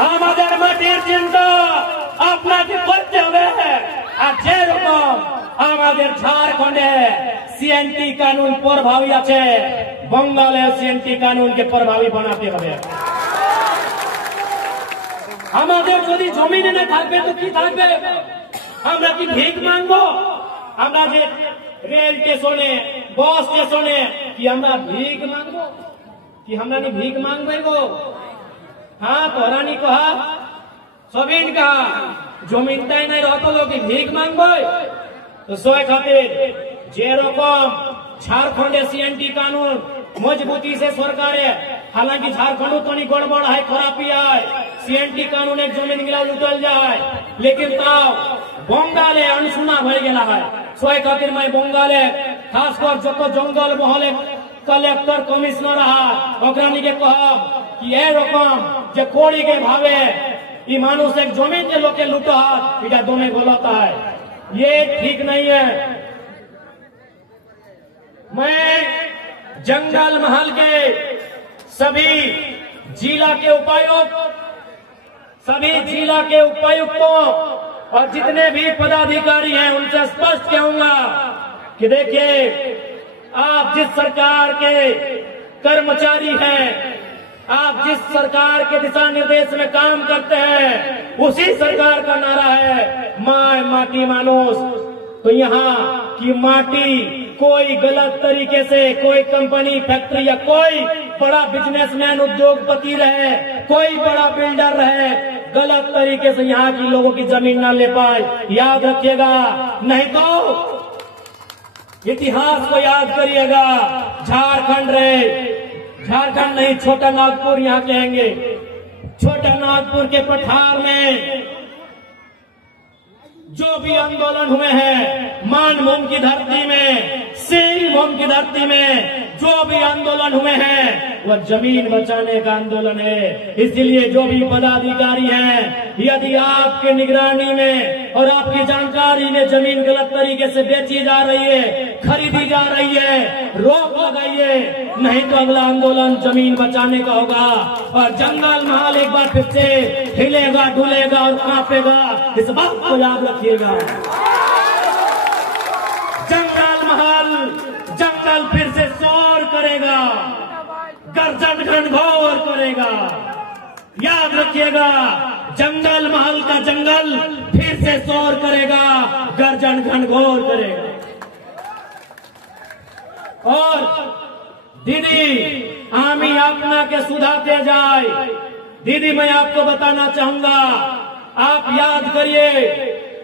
আমাদের মাটির চিন্তা আপনাকে করতে হবে। আর যেরকম আমাদের ঝাড়খণ্ডে সিএনটি কানুন প্রভাবী আছে, বঙ্গালের সিএনটি কানুনকে প্রভাবী বানাতে হবে। আমাদের যদি জমিনে না থাকবে তো কি থাকবে? আমরা কি ভিক মাংবো? আমরা যে রেল স্টেশনে, বাস স্টেশনে কি আমরা ভিক মাংবো? কি আমরা ভিক মাংবে গো? हाँ तोरा नहीं कहा, सभी कहा जमीन तय नहीं रहता लोग भीख मांगबे। तो सोए खातिर जे रकम झारखंड सीएनटी कानून मजबूती से सरकार है, हालांकि झारखंड तो नहीं गड़बड़ है, खराबी है, सीएनटी कानून एक जमीन गिला लुटल जाए, लेकिन ताव बंगाले अनसुना भय गेला है। सोए खातिर मैं बंगाले खासकर जो तो जंगल महल कलेक्टर कमिश्नर रहा ओकरानी के कहब कि ये रकम जे कोड़ी के भावे ये मानुष एक जमीन के लोग के लूटा इटा दोनों गलत है, ये ठीक नहीं है। मैं जंगल महल के सभी जिला के उपायुक्तों और जितने भी पदाधिकारी हैं उनसे स्पष्ट कहूंगा कि देखिए, आप जिस सरकार के कर्मचारी हैं, आप जिस सरकार के दिशा निर्देश में काम करते हैं, उसी सरकार का नारा है माय माटी मानुष। तो यहाँ की माटी कोई गलत तरीके से कोई कंपनी, फैक्ट्री या कोई बड़ा बिजनेसमैन, उद्योगपति रहे, कोई बड़ा बिल्डर रहे, गलत तरीके से यहाँ की लोगों की जमीन न ले पाए, याद रखिएगा। नहीं तो इतिहास को याद करिएगा। झारखंड नहीं, छोटा नागपुर यहाँ कहेंगे। छोटा नागपुर के पठार में जो भी आंदोलन हुए हैं, मानभूम की धरती में, सिंहभूम की धरती में जो भी आंदोलन हुए हैं वह जमीन बचाने का आंदोलन है। इसलिए जो भी पदाधिकारी हैं, यदि आपके निगरानी में और आपकी जानकारी में जमीन गलत तरीके से बेची जा रही है, खरीदी जा रही है, रोक लगाइए, नहीं तो अगला आंदोलन जमीन बचाने का होगा। और जंगल महल एक बार फिर से हिलेगा, डुलेगा और कांपेगा, इस बात को याद रखिएगा। जंगल फिर से शोर करेगा, गर्जन घनघोर करेगा। याद रखिएगा, जंगल महल का जंगल फिर से शोर करेगा, गर्जन घनघोर करेगा। और दीदी आमी अपना के सुधाते जाए। दीदी मैं आपको बताना चाहूंगा, आप याद करिए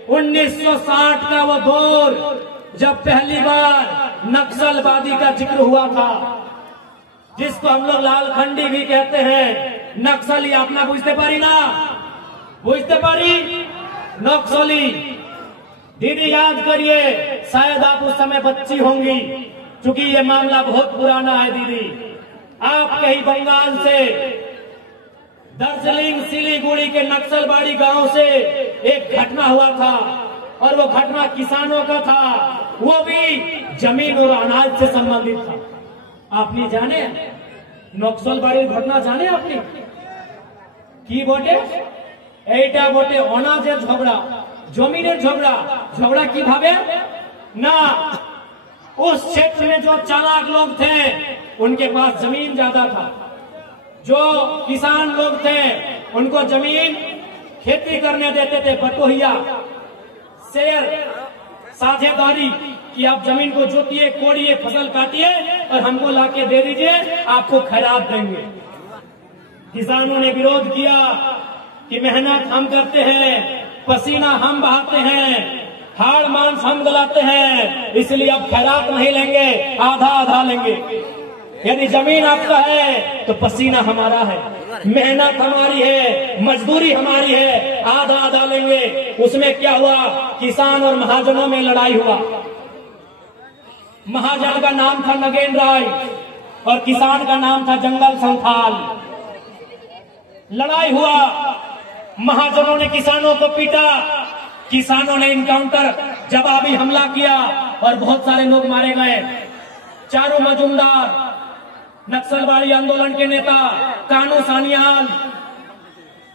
1960 का वो दौर जब पहली बार नक्सलवादी का जिक्र हुआ था, जिसको हम लोग लालखंडी भी कहते हैं। नक्सली अपना बुझते पारी ना, बुझते पारी नक्सली। दीदी याद करिए, शायद आप उस समय बच्ची होंगी, क्योंकि ये मामला बहुत पुराना है। दीदी आपके ही बंगाल से दार्जिलिंग सिलीगुड़ी के नक्सलबाड़ी गांव से एक घटना हुआ था, और वो घटना किसानों का था, वो भी जमीन और अनाज से संबंधित था। आपने जाने नक्सलबाड़ी घटना जाने आपने की बोटे एटा बोटे अनाजे झगड़ा, जमीन झगड़ा की भावे ना। उस क्षेत्र में जो चालाक लोग थे उनके पास जमीन ज्यादा था, जो किसान लोग थे उनको जमीन खेती करने देते थे, बटोहिया शेयर साझेदारी कि आप जमीन को जोतिए, कोड़िए, फसल काटिए और हमको लाके दे दीजिए, आपको खैरात देंगे। किसानों ने विरोध किया कि मेहनत हम करते हैं, पसीना हम बहाते हैं, हाड़ मांस हम गलाते हैं, इसलिए अब खैरात नहीं लेंगे, आधा आधा लेंगे। यदि जमीन आपका है तो पसीना हमारा है, मेहनत हमारी है, मजदूरी हमारी है, आधा आधा लेंगे। उसमें क्या हुआ, किसान और महाजनों में लड़ाई हुआ। महाजन का नाम था नगेन राय और किसान का नाम था जंगल संथाल। लड़ाई हुआ, महाजनों ने किसानों को पीटा, किसानों ने इनकाउंटर जवाबी हमला किया और बहुत सारे लोग मारे गए। चारू मजूमदार, नक्सलवादी आंदोलन के नेता कानू सान्याल,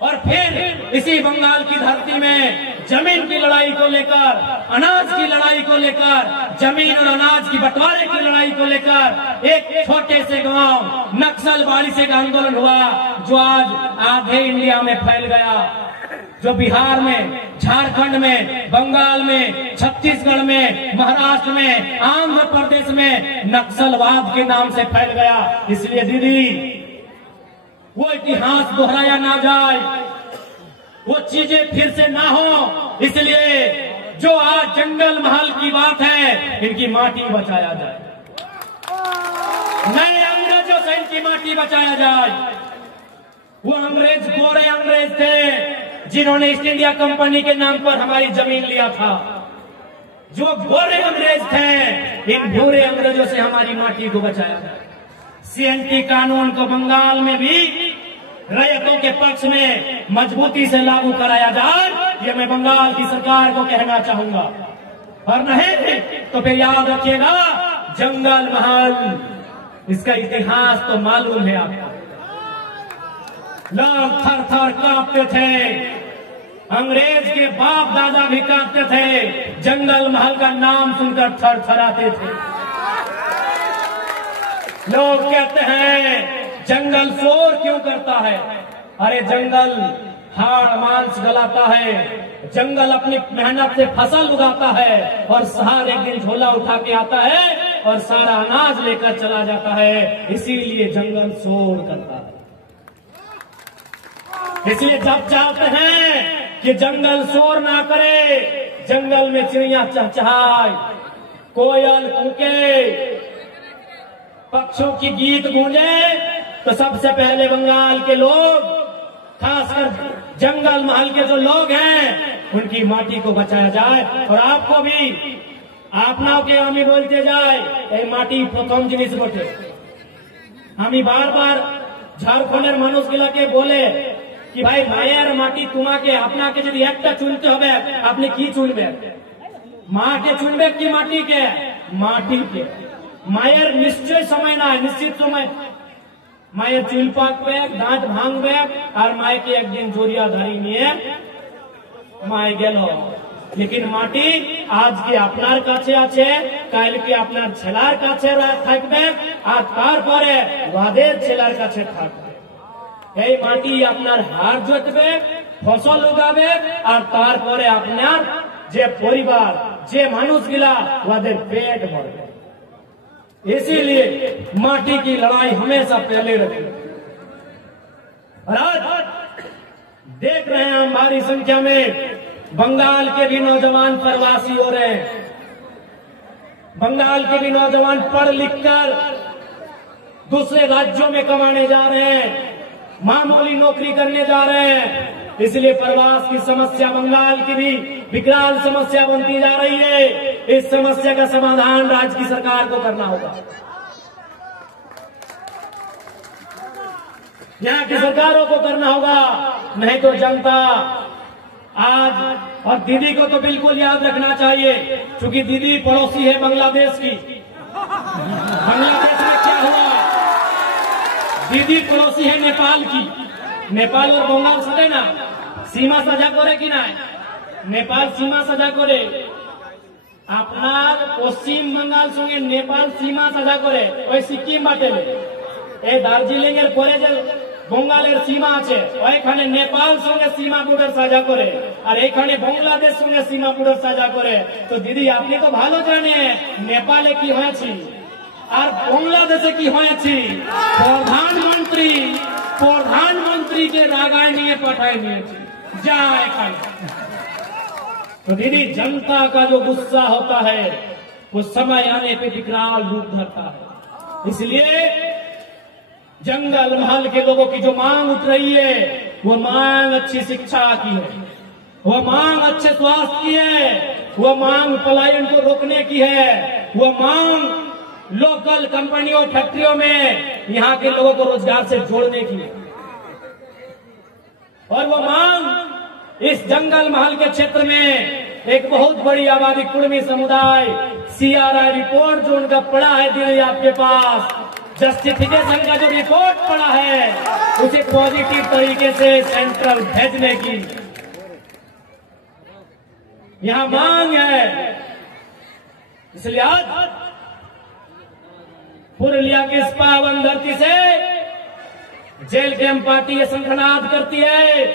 और फिर इसी बंगाल की धरती में जमीन की लड़ाई को लेकर, अनाज की लड़ाई को लेकर, जमीन और अनाज की बंटवारे की लड़ाई को लेकर एक छोटे से गांव नक्सलवादी से का आंदोलन हुआ, जो आज आधे इंडिया में फैल गया, जो बिहार में, झारखंड में, बंगाल में, छत्तीसगढ़ में, महाराष्ट्र में, आंध्र प्रदेश में नक्सलवाद के नाम से फैल गया। इसलिए दीदी, वो इतिहास दोहराया ना जाए, वो चीजें फिर से ना हो, इसलिए जो आज जंगल महल की बात है, इनकी माटी बचाया जाए, नए अंग्रेजों से इनकी माटी बचाया जाए। वो अंग्रेज गोरे अंग्रेज थे जिन्होंने ईस्ट इंडिया कंपनी के नाम पर हमारी जमीन लिया था। जो गोरे अंग्रेज थे, इन गोरे अंग्रेजों से हमारी माटी को बचाया जाए। सीएनटी कानून को बंगाल में भी रैयतों के पक्ष में मजबूती से लागू कराया जाए, ये मैं बंगाल की सरकार को कहना चाहूंगा। और नहीं तो फिर याद रखिएगा, जंगल महल, इसका इतिहास तो मालूम है आपको। लोग थर थर कांपते थे, अंग्रेज के बाप दादा भी कांपते थे, जंगल महल का नाम सुनकर थर थराते थे। लोग कहते हैं जंगल शोर क्यों करता है? अरे जंगल हाड़ मांस गलाता है, जंगल अपनी मेहनत से फसल उगाता है और शहर एक दिन झोला उठा के आता है और सारा अनाज लेकर चला जाता है, इसीलिए जंगल शोर करता है। इसलिए जब चाहते हैं कि जंगल शोर ना करे, जंगल में चिड़िया चहचहाए, कोयल कूके, पक्षियों की गीत गूंजे, तो सबसे पहले बंगाल के लोग, खासकर जंगल महल के जो लोग हैं, उनकी माटी को बचाया जाए। और आपको भी आपना के हमें बोलते जाए माटी प्रथम जिनिस बोटे। हमें बार बार झारखंडेर मानुष के बोले कि भाई मायर माटी तुम्हाके आपनाके यदि एकटा चुनते होबे, आपनि की चुनबे? माँ के चुनबे कि माटी के? माटी के। मायर निश्चय समय ना, निश्चित समय मायर चुल पाकबे, दांत भांगबे, और माय के एक दिन जोरिया धरी निये माय गेलो। लेकिन माटी आज के आपनार काछे आछे, काल के आपनार छेलार काछे थाकबे, আর তারপরে ওদের ছেলার কাছে থাকবে। এই মাটি আপনার হাড় জোটবে, ফসল উগাবে, আর তারপরে আপনার যে পরিবার, যে মানুষগুলা ওদের পেট ভরবে। इसीलिए माटी की लड़ाई हमेशा पहले रखी। और आज देख रहे हैं हम भारी संख्या में बंगाल के भी नौजवान प्रवासी हो रहे हैं, बंगाल के भी नौजवान पढ़ लिख कर दूसरे राज्यों में कमाने जा रहे हैं, मामूली नौकरी करने जा रहे हैं। इसलिए प्रवास की समस्या बंगाल की भी विकराल समस्या बनती जा रही है। इस समस्या का समाधान राज्य की सरकार को करना होगा, यहाँ की सरकारों को करना होगा, नहीं तो जनता आज। और दीदी को तो बिल्कुल याद रखना चाहिए, क्योंकि दीदी पड़ोसी है बांग्लादेश की। बांग्लादेश में क्या हुआ? दीदी पड़ोसी है नेपाल की। नेपाल और बंगाल सदे ना सीमा सजा करे कि ना? नेपाल सीमा सजा करे, আপনার পশ্চিম বাঙ্গাল সঙ্গে নেপাল সীমা সাজা করে ওই সিকিম বাটেলে, এই দার্জিলিং এর পরে যে বঙ্গালের সীমা আছে ওইখানে নেপাল সঙ্গে সীমা বর্ডার সাজা করে, আর এইখানে বাংলাদেশ সঙ্গে সীমা বর্ডার সাজা করে। তো দিদি আপনি তো ভালো জানেন নেপালে কি হয়েছে আর বাংলাদেশে কি হয়েছে। প্রধানমন্ত্রীকে রাগায় নিয়ে পাঠায় নিয়েছে, যা এখানে। तो दीदी जनता का जो गुस्सा होता है वो समय आने पे विकराल रूप धरता है। इसलिए जंगल महल के लोगों की जो मांग उठ रही है, वो मांग अच्छी शिक्षा की है, वो मांग अच्छे स्वास्थ्य की है, वो मांग पलायन को रोकने की है, वो मांग लोकल कंपनियों फैक्ट्रियों में यहाँ के लोगों को रोजगार से जोड़ने की है। और वो मांग इस जंगल महल के क्षेत्र में एक बहुत बड़ी आबादी कुर्मी समुदाय, CRI रिपोर्ट जो उनका पड़ा है दिल्ली आपके पास, जस्टिफिकेशन का जो रिपोर्ट पड़ा है उसे पॉजिटिव तरीके से सेंट्रल भेजने की यहां मांग है। इसलिए आज पुरुलिया की इस पावन धरती से जेल कैंप पार्टी ये शंखनाद करती है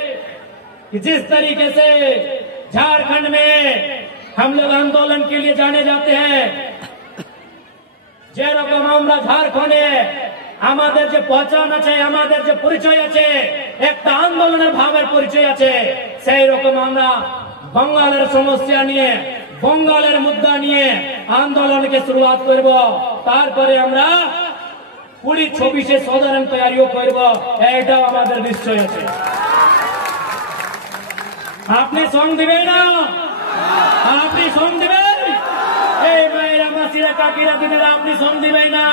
कि जिस तरीके से झारखंड में हम लोग आंदोलन के लिए जाने जाते हैं, যেরকম আমরা ঝাড়খণ্ডে আমাদের যে পহচান আছে, আমাদের যে পরিচয় আছে, একটা আন্দোলনের ভাবের পরিচয় আছে, সেই রকম আমরা বঙ্গালের সমস্যা নিয়ে, বঙ্গালের মুদ্রা নিয়ে আন্দোলনকে শুরুয়াত করব। তারপরে আমরা 20-26 সাধারণ তৈরিও করব, এটাও আমাদের নিশ্চয় আছে। আপনি সঙ্গ দিবেন না? আপনি সঙ্গ দিবেন? এই মায়েরা মাসিরা কাকিরা দিদিরা আপনি সঙ্গ দিবেন না?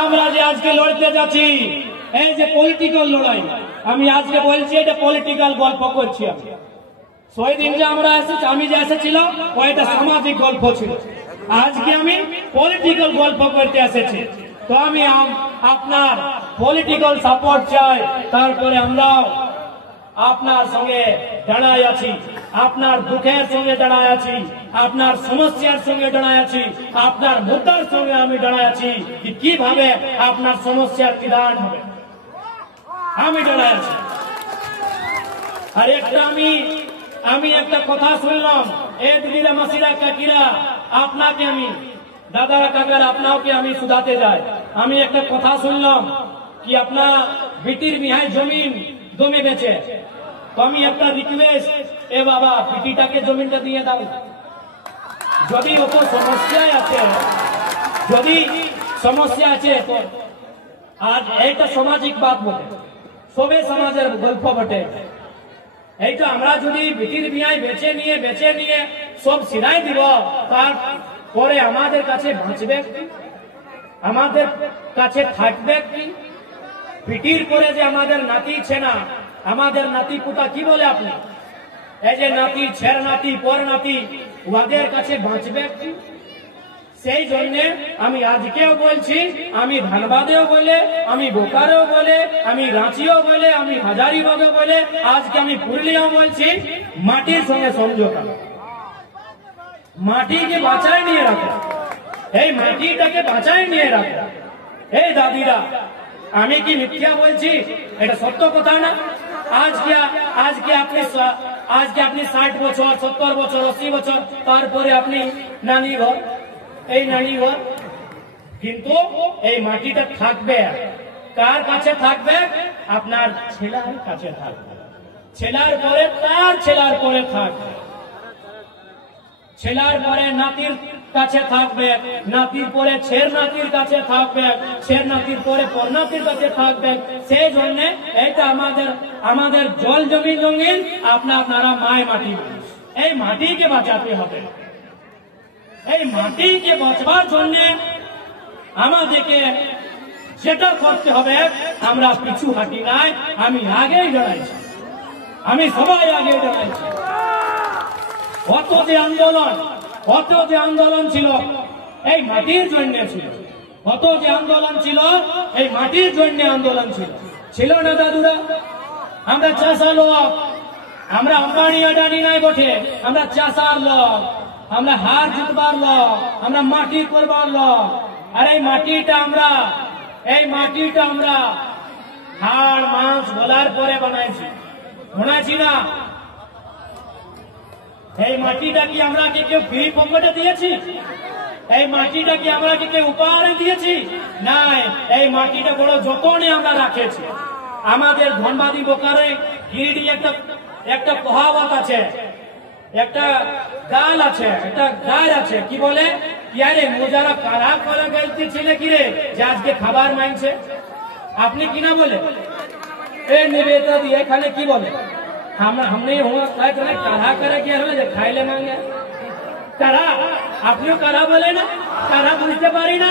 আমরা যে আজকে লড়তে যাচ্ছি, এই যে পলিটিক্যাল লড়াই, আমি আজকে বলছি এটা পলিটিক্যাল গল্প করছি। আমি দিন যে আমরা এসেছি, আমি যে এসেছিলাম ওইটা সামাজিক গল্প ছিল। আজকে আমি পলিটিক্যাল গল্প করতে এসেছি। তো আমি আপনার পলিটিক্যাল সাপোর্ট চাই। তারপরে আমরা আপনার সঙ্গে দাঁড়ায় আছি, আপনার দুঃখের সঙ্গে দাঁড়ায় আছি, আপনার সমস্যার সঙ্গে দাঁড়ায় আছি, আপনার মুদ্রার সঙ্গে আমি দাঁড়ায় আছি कि কিভাবে আপনার সমস্যার নিদান হবে আমি দাঁড়ায় আছি। আর একটা আমি একটা কথা শুনলাম, এ দিদিরা মাসিরা কাকিরা আপনাকে আমি দাদারা কাকার আপনাকে আমি শুধাতে যাই। আমি একটা কথা শুনলাম কি আপনার বিটির বিহায় জমিন জমি বেচে, তো আমি একটা রিকোয়েস্ট, এ বাবা বিটিটাকে জমিনটা দিয়ে দাও। যদি অত সমস্যায় আছে, যদি সমস্যা আছে তো আজ এইটা সামাজিক বাদ বটে, সবে সমাজের গল্প বটে। এইটা আমরা যদি বিটির বিহায় বেচে নিয়ে সব সিরাই দিব, তারপরে আমাদের কাছে বাঁচবে কি? আমাদের কাছে থাকবে কি? বিটির পরে যে আমাদের নাতি ছেনা, আমাদের নাতি পুতা কি বলে আপনি, এই যে নাতি ছের নাতি পর নাতি ওদের কাছে বাঁচবে কি? সেই জন্য আমি আজকেও বলছি, আমি ধানবাদেও বলে, আমি বোকারেও বলে, আমি রাঁচিও বলে, আমি হাজারিবাগেও বলে, আজকে আমি পুরুলিয়াও বলছি, মাটির সঙ্গে সমঝোতা, মাটিকে বাঁচায় নিয়ে রাখো, এই মাটিটাকে বাঁচায় নিয়ে রাখো। এই দাদিরা, আমি কি মিথ্যা বলছি? এটা সত্য কথা না? আজকে আপনি 60 বছর 70 বছর 80 বছর, তারপরে আপনি নানি ঘর, এই নানি ঘর, কিন্তু এই মাটিটা থাকবে কার কাছে? থাকবে আপনার ছেলের কাছে থাকবে, ছেলের পরে তার ছেলের পরে থাকবে, ছেলের পরে নাতির কাছে থাকবে, নাতির পরে ছের নাতির কাছে থাকবে, ছের নাতির পরে পরনাতির কাছে থাকবে। সেই জন্য এইটা আমাদের জল জমি রঙিন, আপনারা মায় মাটি, এই মাটিকে বাঁচাতে হবে। এই মাটিকে বাঁচবার জন্য আমাদেরকে যেটা করতে হবে, আমরা পিছু হাঁটি নাই, আমি আগেই দাঁড়াইছি, আমি সবাই আগে দাঁড়াইছি। কত যে আন্দোলন ছিল এই মাটির জন্য ছিল, কত যে আন্দোলন ছিল এই মাটির জন্য আন্দোলন ছিল না দাদুরা? আমরা চাষা লোক, আমরা আম্বানি আডানি নাই বটে, আমরা চাষার লোক, আমরা হার জিতবার লোক, আমরা মাটি করবার লোক। আর এই মাটিটা আমরা হাড় মাংস বলার পরে বানাইছি না? এই মাটিটা কি আমরা কেউ ফ্রি পকেটে দিয়েছি? এই মাটিটা কি আমরা কেউ উপহারে দিয়েছি? নাই, এই মাটিটা বড় যতনে আমরা রাখেছি। আমাদের ধনবাদী বোকারে গিরিডি একটা কহাবত আছে, একটা গাল আছে, একটা গাল আছে, কি বলে কি আরে মোজারা কারা করে গেলতে ছিলে কিরে যে আজকে খাবার মাইনছে, আপনি কিনা বলে এই নিবেদন দিয়ে এখানে কি বলে हमने काढ़ा करे क्या है खाइले मांगे काढ़ा, আপনিও কারা বলে না? কারা বুঝতে পারি না?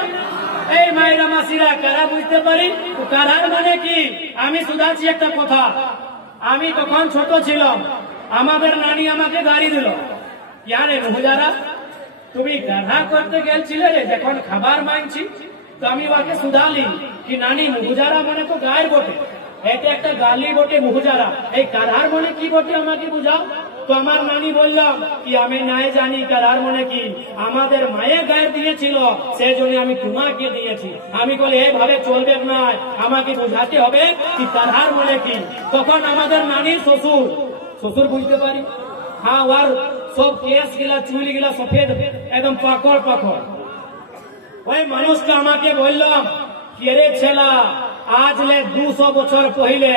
এই মায়েরা মাসিরা কারা বুঝতে পারি? কারার মানে কি? আমি শুধাচ্ছি একটা কথা, আমি তখন ছোট ছিলাম, আমাদের নানি আমাকে গাড়ি দিল, ইয়ারে হুজারা তুমি গাধা করতে গেছিলে রে যখন খাবার মাংছি। তো আমি ওকে শুধালি কি নানি মুহুজারা মানে তো গায়ের বটে, এটা একটা গালি বটে মুহুজারা, এই কারার মনে কি বটে আমাকে বুঝাও। তো আমার নানি বললাম কি আমি নাই জানি কারার মনে কি, আমাদের মায়ের গায়ে দিয়েছিল সেই জন্য আমি তোমাকে দিয়েছি। আমি বলি এইভাবে চলবে না, আমাকে বোঝাতে হবে কি কারার মনে কি। তখন আমাদের নানির শ্বশুর, শ্বশুর বুঝতে পারি, হ্যাঁ ওর সব কেস গিলা চুল গিলা সফেদ একদম পাকড় পাকড়। ওই মানুষটা আমাকে বললাম কে রে ছেলা, আজ লে 200 বছর পहिले,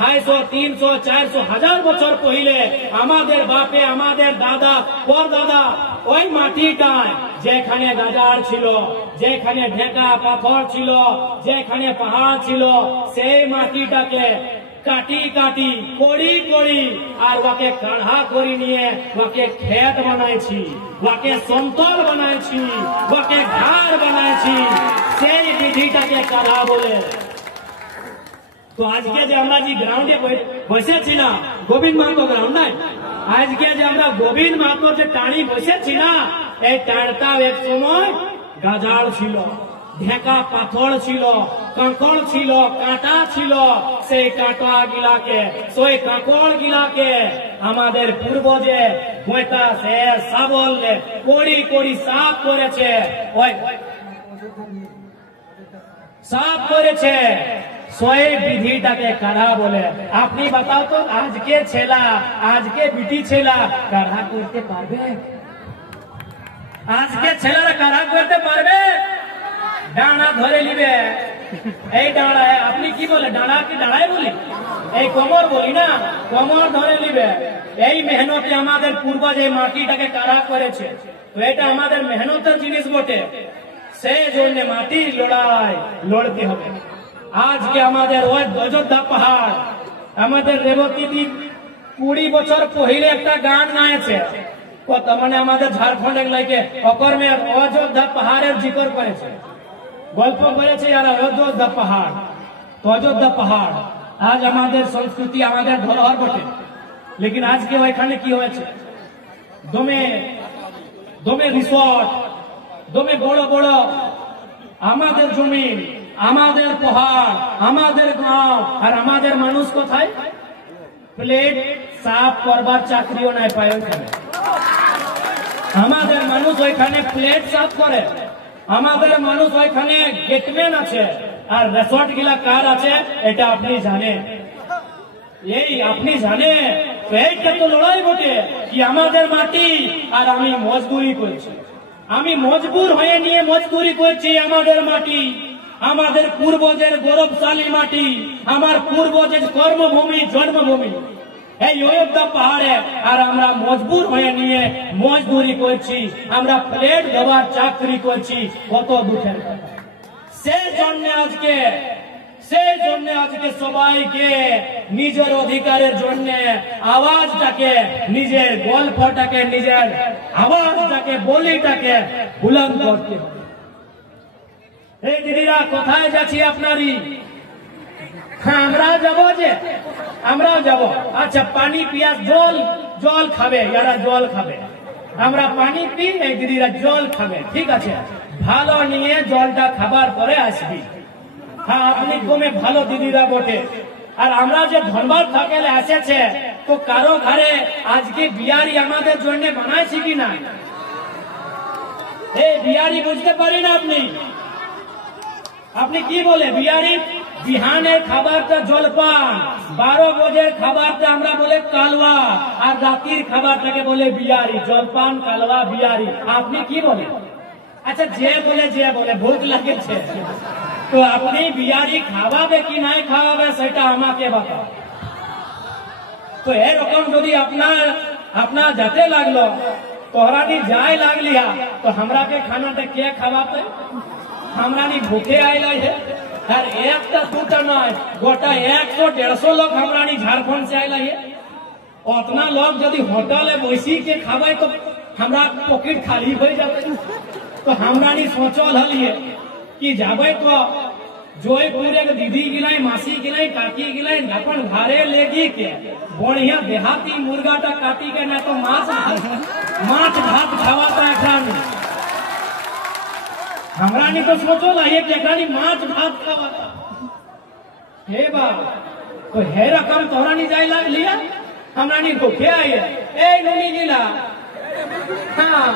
250, 300, 400, 1000 বছর পहिले আমাদের বাপে আমাদের দাদা পর দাদা ওই মাটিটায় যেখানে গাজার ছিল, যেখানে ঢেকা পাথর ছিল, যেখানে পাহাড় ছিল, সেই মাটিটাকে কাটি কাটি কড়ি কড়ি আর ওকে কাঢ়া করে নিয়ে ওকে ক্ষেত বানাইছি, ওকে সমতল বানাইছি, ওকে ঘাড় বানাইছি, সেই বিধিটাকে কাঢ়া বলে। তো আজকে যে আমরা যে গ্রাউন্ডে বসেছি না, গোবিন্দ মাহাতো গ্রাউন্ড নাই, আজকে যে আমরা গোবিন্দ মাহাতো যে টানি বসেছি না, এই টানটা এক সময় গাজার ছিল, ঢেকা পাথর ছিল, কাঁকড় ছিল, কাঁটা ছিল। সেই কাঁটা গিলাকে, সেই কাঁকড় গিলাকে আমাদের পূর্বজে গোঁতা সে শাবল কড়ি কড়ি সাফ করেছে, ওই সাফ করেছে, সেই বিধিটাকে কাঢ়া বলে। আপনি বাতাও তো আজকে ছেলা, আজকে বিটি ছেলা কাঢ়া করতে পারবে? আজকে ছেলেরা কাঢ়া করতে পারবে? ডানা ধরে নিবে, এই ডাঁড়া, আপনি কি বলে ডাঁড়া কি ডাঁড়াই বলি, এই কোমর বলি না, কোমর ধরে নিবে। এই মেহনতে আমাদের পূর্বজ এই মাটিটাকে কাঢ়া করেছে, তো এটা আমাদের মেহনতের জিনিস বটে, সেই জন্য মাটির লড়াই লড়তে হবে। আজকে আমাদের ওই অযোধ্যা পাহাড়, আমাদের রেবতী দি 20 বছর পहिले একটা গান গাইছে, কত মানে আমাদের ঝাড়খণ্ডের লাগে অকর্মে অযোধ্যা পাহাড়ের জিকর করেছে, গল্প করেছে আর অযোধ্যা পাহাড়। তো অযোধ্যা পাহাড় আজ আমাদের সংস্কৃতি, আমাদের ধরোহর বটে, লেকিন আজকে ওইখানে কি হয়েছে, দমে দমে রিসোর্ট, দমে বড় বড় আমাদের জমি, আমাদের পাহাড়, আমাদের গাঁও, আর আমাদের মানুষ কোথায়? প্লেট সাফ করবার চাকরিও নাই পায় ওইখানে। আমাদের মানুষ ওইখানে প্লেট সাফ করে, আমাদের মানুষ ওইখানে গেটম্যান আছে, আর রিসোর্ট গিলা কার আছে এটা আপনি জানেন, এই আপনি জানেন। তো এইটা তো লড়াই বটে কি আমাদের মাটি, আর আমি মজদুরি করছি, আমি মজবুর হয়ে নিয়ে মজদুরি করছি আমাদের মাটি, আমাদের পূর্বজের গৌরবশালী মাটি, আমার পূর্বজের কর্মভূমি জন্মভূমি এই অযোধ্যা পাহাড়ে, আর আমরা মজবুর হয়ে নিয়ে মজদুরি করছি, আমরা প্লেট দেওয়ার চাকরি করছি, কত দুঃখের কথা। সেই জন্য আজকে সবাইকে নিজের অধিকারের জন্য আওয়াজটাকে, নিজের গল্পটাকে, নিজের আওয়াজটাকে, বলিটাকে বুলন্দ করতে হবে। এই দিদিরা কোথায় যাচ্ছি আপনারই? আমরাও যাবো, যে আমরাও যাবো। আচ্ছা পানি পিয়াস জল খাবে, যারা জল খাবে, আমরা পানি পি, এই দিদিরা জল খাবে, ঠিক আছে, ভালো নিয়ে জলটা খাবার পরে আসবি। হ্যাঁ আপনি কমে ভালো দিদিরা বটে। আর আমরা যে ধনবাদ থাকেলে এসেছে, তো কারো ঘরে আজকে বিয়ারি আমাদের জন্য বানাইছি কিনা? এই বিয়ারি বুঝতে পারি না আপনি কি বলে বিয়ারি? বিহানের খাবারটা জলপান, 12 বজের খাবারটা আমরা বলে কালওয়া, আর রাতের খাবারটাকে বলে বিয়ারি। জলপান, কালওয়া, বিয়ারি, আপনি কি বলে? আচ্ছা যে বলে ভোক লাগেছে, তো আপনি বিয়ারি খাওয়াবে কি নাই খাওয়াবে সেটা আমাকে বাতাও। তো এরকম যদি আপনার যাতে লাগলো, তোहरानी जाए लागलिया, तो हमरा के खानाটা কে খাওয়াবে? हमरा नी भूखे आइला है, আর একটা দুটা নয়, গোটা 100-150 লোক हमरा नी झारखंड से आइला है। उतना लोग यदि होटले बसी के खावे तो हमरा पॉकेट खाली हो जाते। तो हमरा नी सोचल हलिए कि जाबे तो जो पूरे दीदी गिलाई, मासी गिलाई, काकी गिलाई, अपन घरे लेगी के बढ़िया देहाती मुर्गाटा काटी के ना तो माछ भात खावाता एकरानी। हमरा नहीं तो सोचो ला ये एकरानी माछ भात खावाता। हे बा तो हे रकम तोहरा नहीं जाए लाग लिया, हमरा नहीं को क्या है ए नूनी गिला। हाँ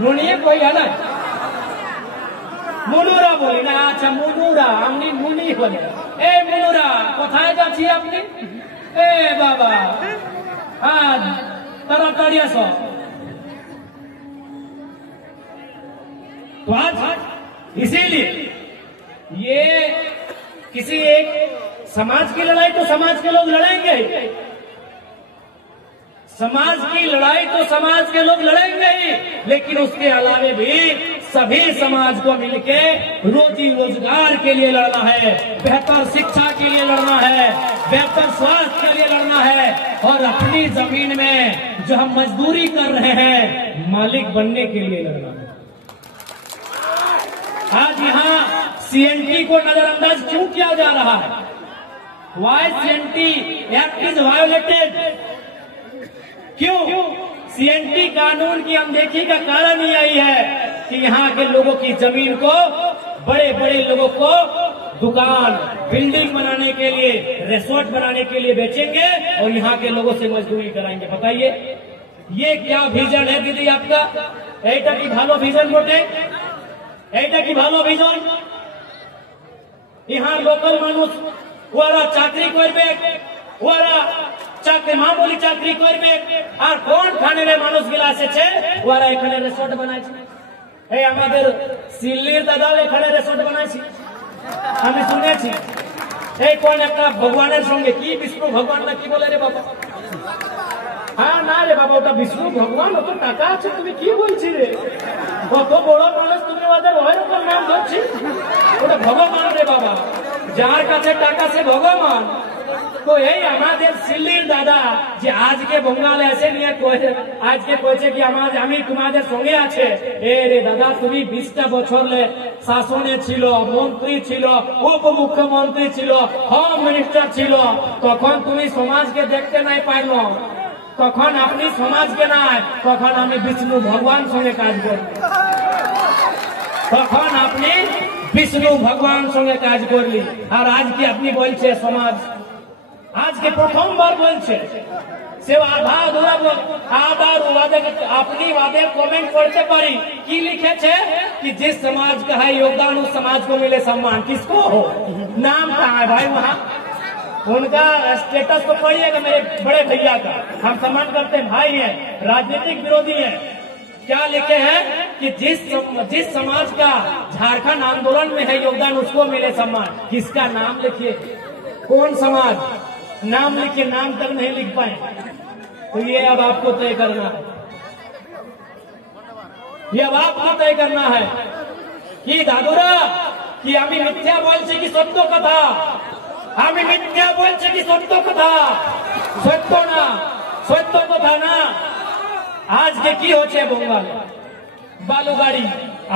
नूनी कोई अलग मुनुरा बोली ना। अच्छा मुनुरा हमनी मुनि बोले। ए मुनुरा कोথায় যাচ্ছি আপনি? ए बाबा हाँ ताड़ाताड़ी আসো। तो आज इसीलिए ये किसी एक समाज की लड़ाई तो समाज के लोग लड़ेंगे, समाज की लड़ाई तो समाज के लोग लड़ेंगे ही, लेकिन उसके अलावे भी सभी समाज को मिलके रोजी रोजगार के लिए लड़ना है, बेहतर शिक्षा के लिए लड़ना है, बेहतर स्वास्थ्य के लिए लड़ना है, और अपनी जमीन में जो हम मजदूरी कर रहे हैं मालिक बनने के लिए लड़ना है। आज यहाँ सीएनटी को नजरअंदाज क्यों किया जा रहा है? Why CNT act is violated? क्यों सीएनटी कानून की अनदेखी का कारण यही है कि यहाँ के लोगों की जमीन को बड़े बड़े लोगों को दुकान बिल्डिंग बनाने के लिए, रिसोर्ट बनाने के लिए बेचेंगे और यहाँ के लोगों से मजदूरी कराएंगे। बताइए ये क्या विजन है दीदी आपका? এইটা কি ভালো ভিজন বটে? এইটা কি ভালো ভিজন? यहाँ लोकल মানুষ ওরা চাকরি করবে, ওরা চাকরি মামুলি চাকরি করবে, আর কোন খানের মানুষগুলো এসেছে ওরা এখানে রিসোর্ট বানাইছে। এই আমাদের সিল্লির দাদা এখানে রিসোর্ট বানাইছে আমি শুনেছি। এই কোন একটা ভগবানের সঙ্গে কি বিষ্ণু ভগবান না কি বলে রে বাবা? হ্যাঁ না রে বাবা ওটা বিষ্ণু ভগবান, অত টাকা আছে তুমি কি বলছি রে? কত বড় মানুষ তুমি ওদের ওইরকম নাম ধরছি? ওটা ভগবান রে বাবা, যার কাছে টাকা সে ভগবান। তো এই আমাদের সিল্লির দাদা যে আজকে বঙ্গালে এসে নিয়ে আজকে কইছে কি আমি তোমাদের সঙ্গে আছে। এ রে দাদা তুমি 20টা বছর শাসনে ছিল, মন্ত্রী ছিল, উপমুখ্যমন্ত্রী ছিল, হোম মিনিস্টার ছিল, তখন তুমি সমাজকে দেখতে নাই পাইল, তখন আপনি সমাজকে নাই, তখন আমি বিষ্ণু ভগবান সঙ্গে কাজ করি, তখন আপনি বিষ্ণু ভগবান সঙ্গে কাজ করলি। আর আজকে আপনি বলছে সমাজ, আজকে প্রথমবার বলছে সে আধা আধুরা আবার अपनी वादे कमेंट करते पारी की लिखे कि जिस समाज का है योगदान उस समाज को मिले सम्मान। किसको हो? नाम कहाँ है भाई? वहाँ उनका स्टेटस तो पढ़िएगा मेरे बड़े भैया का, हम सम्मान करते हैं, भाई हैं, राजनीतिक विरोधी हैं। क्या लिखे हैं कि जिस समाज का झारखंड आंदोलन में है योगदान उसको मिले सम्मान। किसका नाम लिखिए, कौन समाज, नाम लिखिए, नाम तक नहीं लिख पाए। तो ये अब आपको तय करना है, ये अब आपको तय करना है कि दादुरा कि আমি মিথ্যা বলছি কি সত্য কথা, আমি মিথ্যা বলছি কি সত্য কথা? সত্য না, সত্য কথা না। আজকে কি হচ্ছে বঙ্গালে? বালু গাড়ি,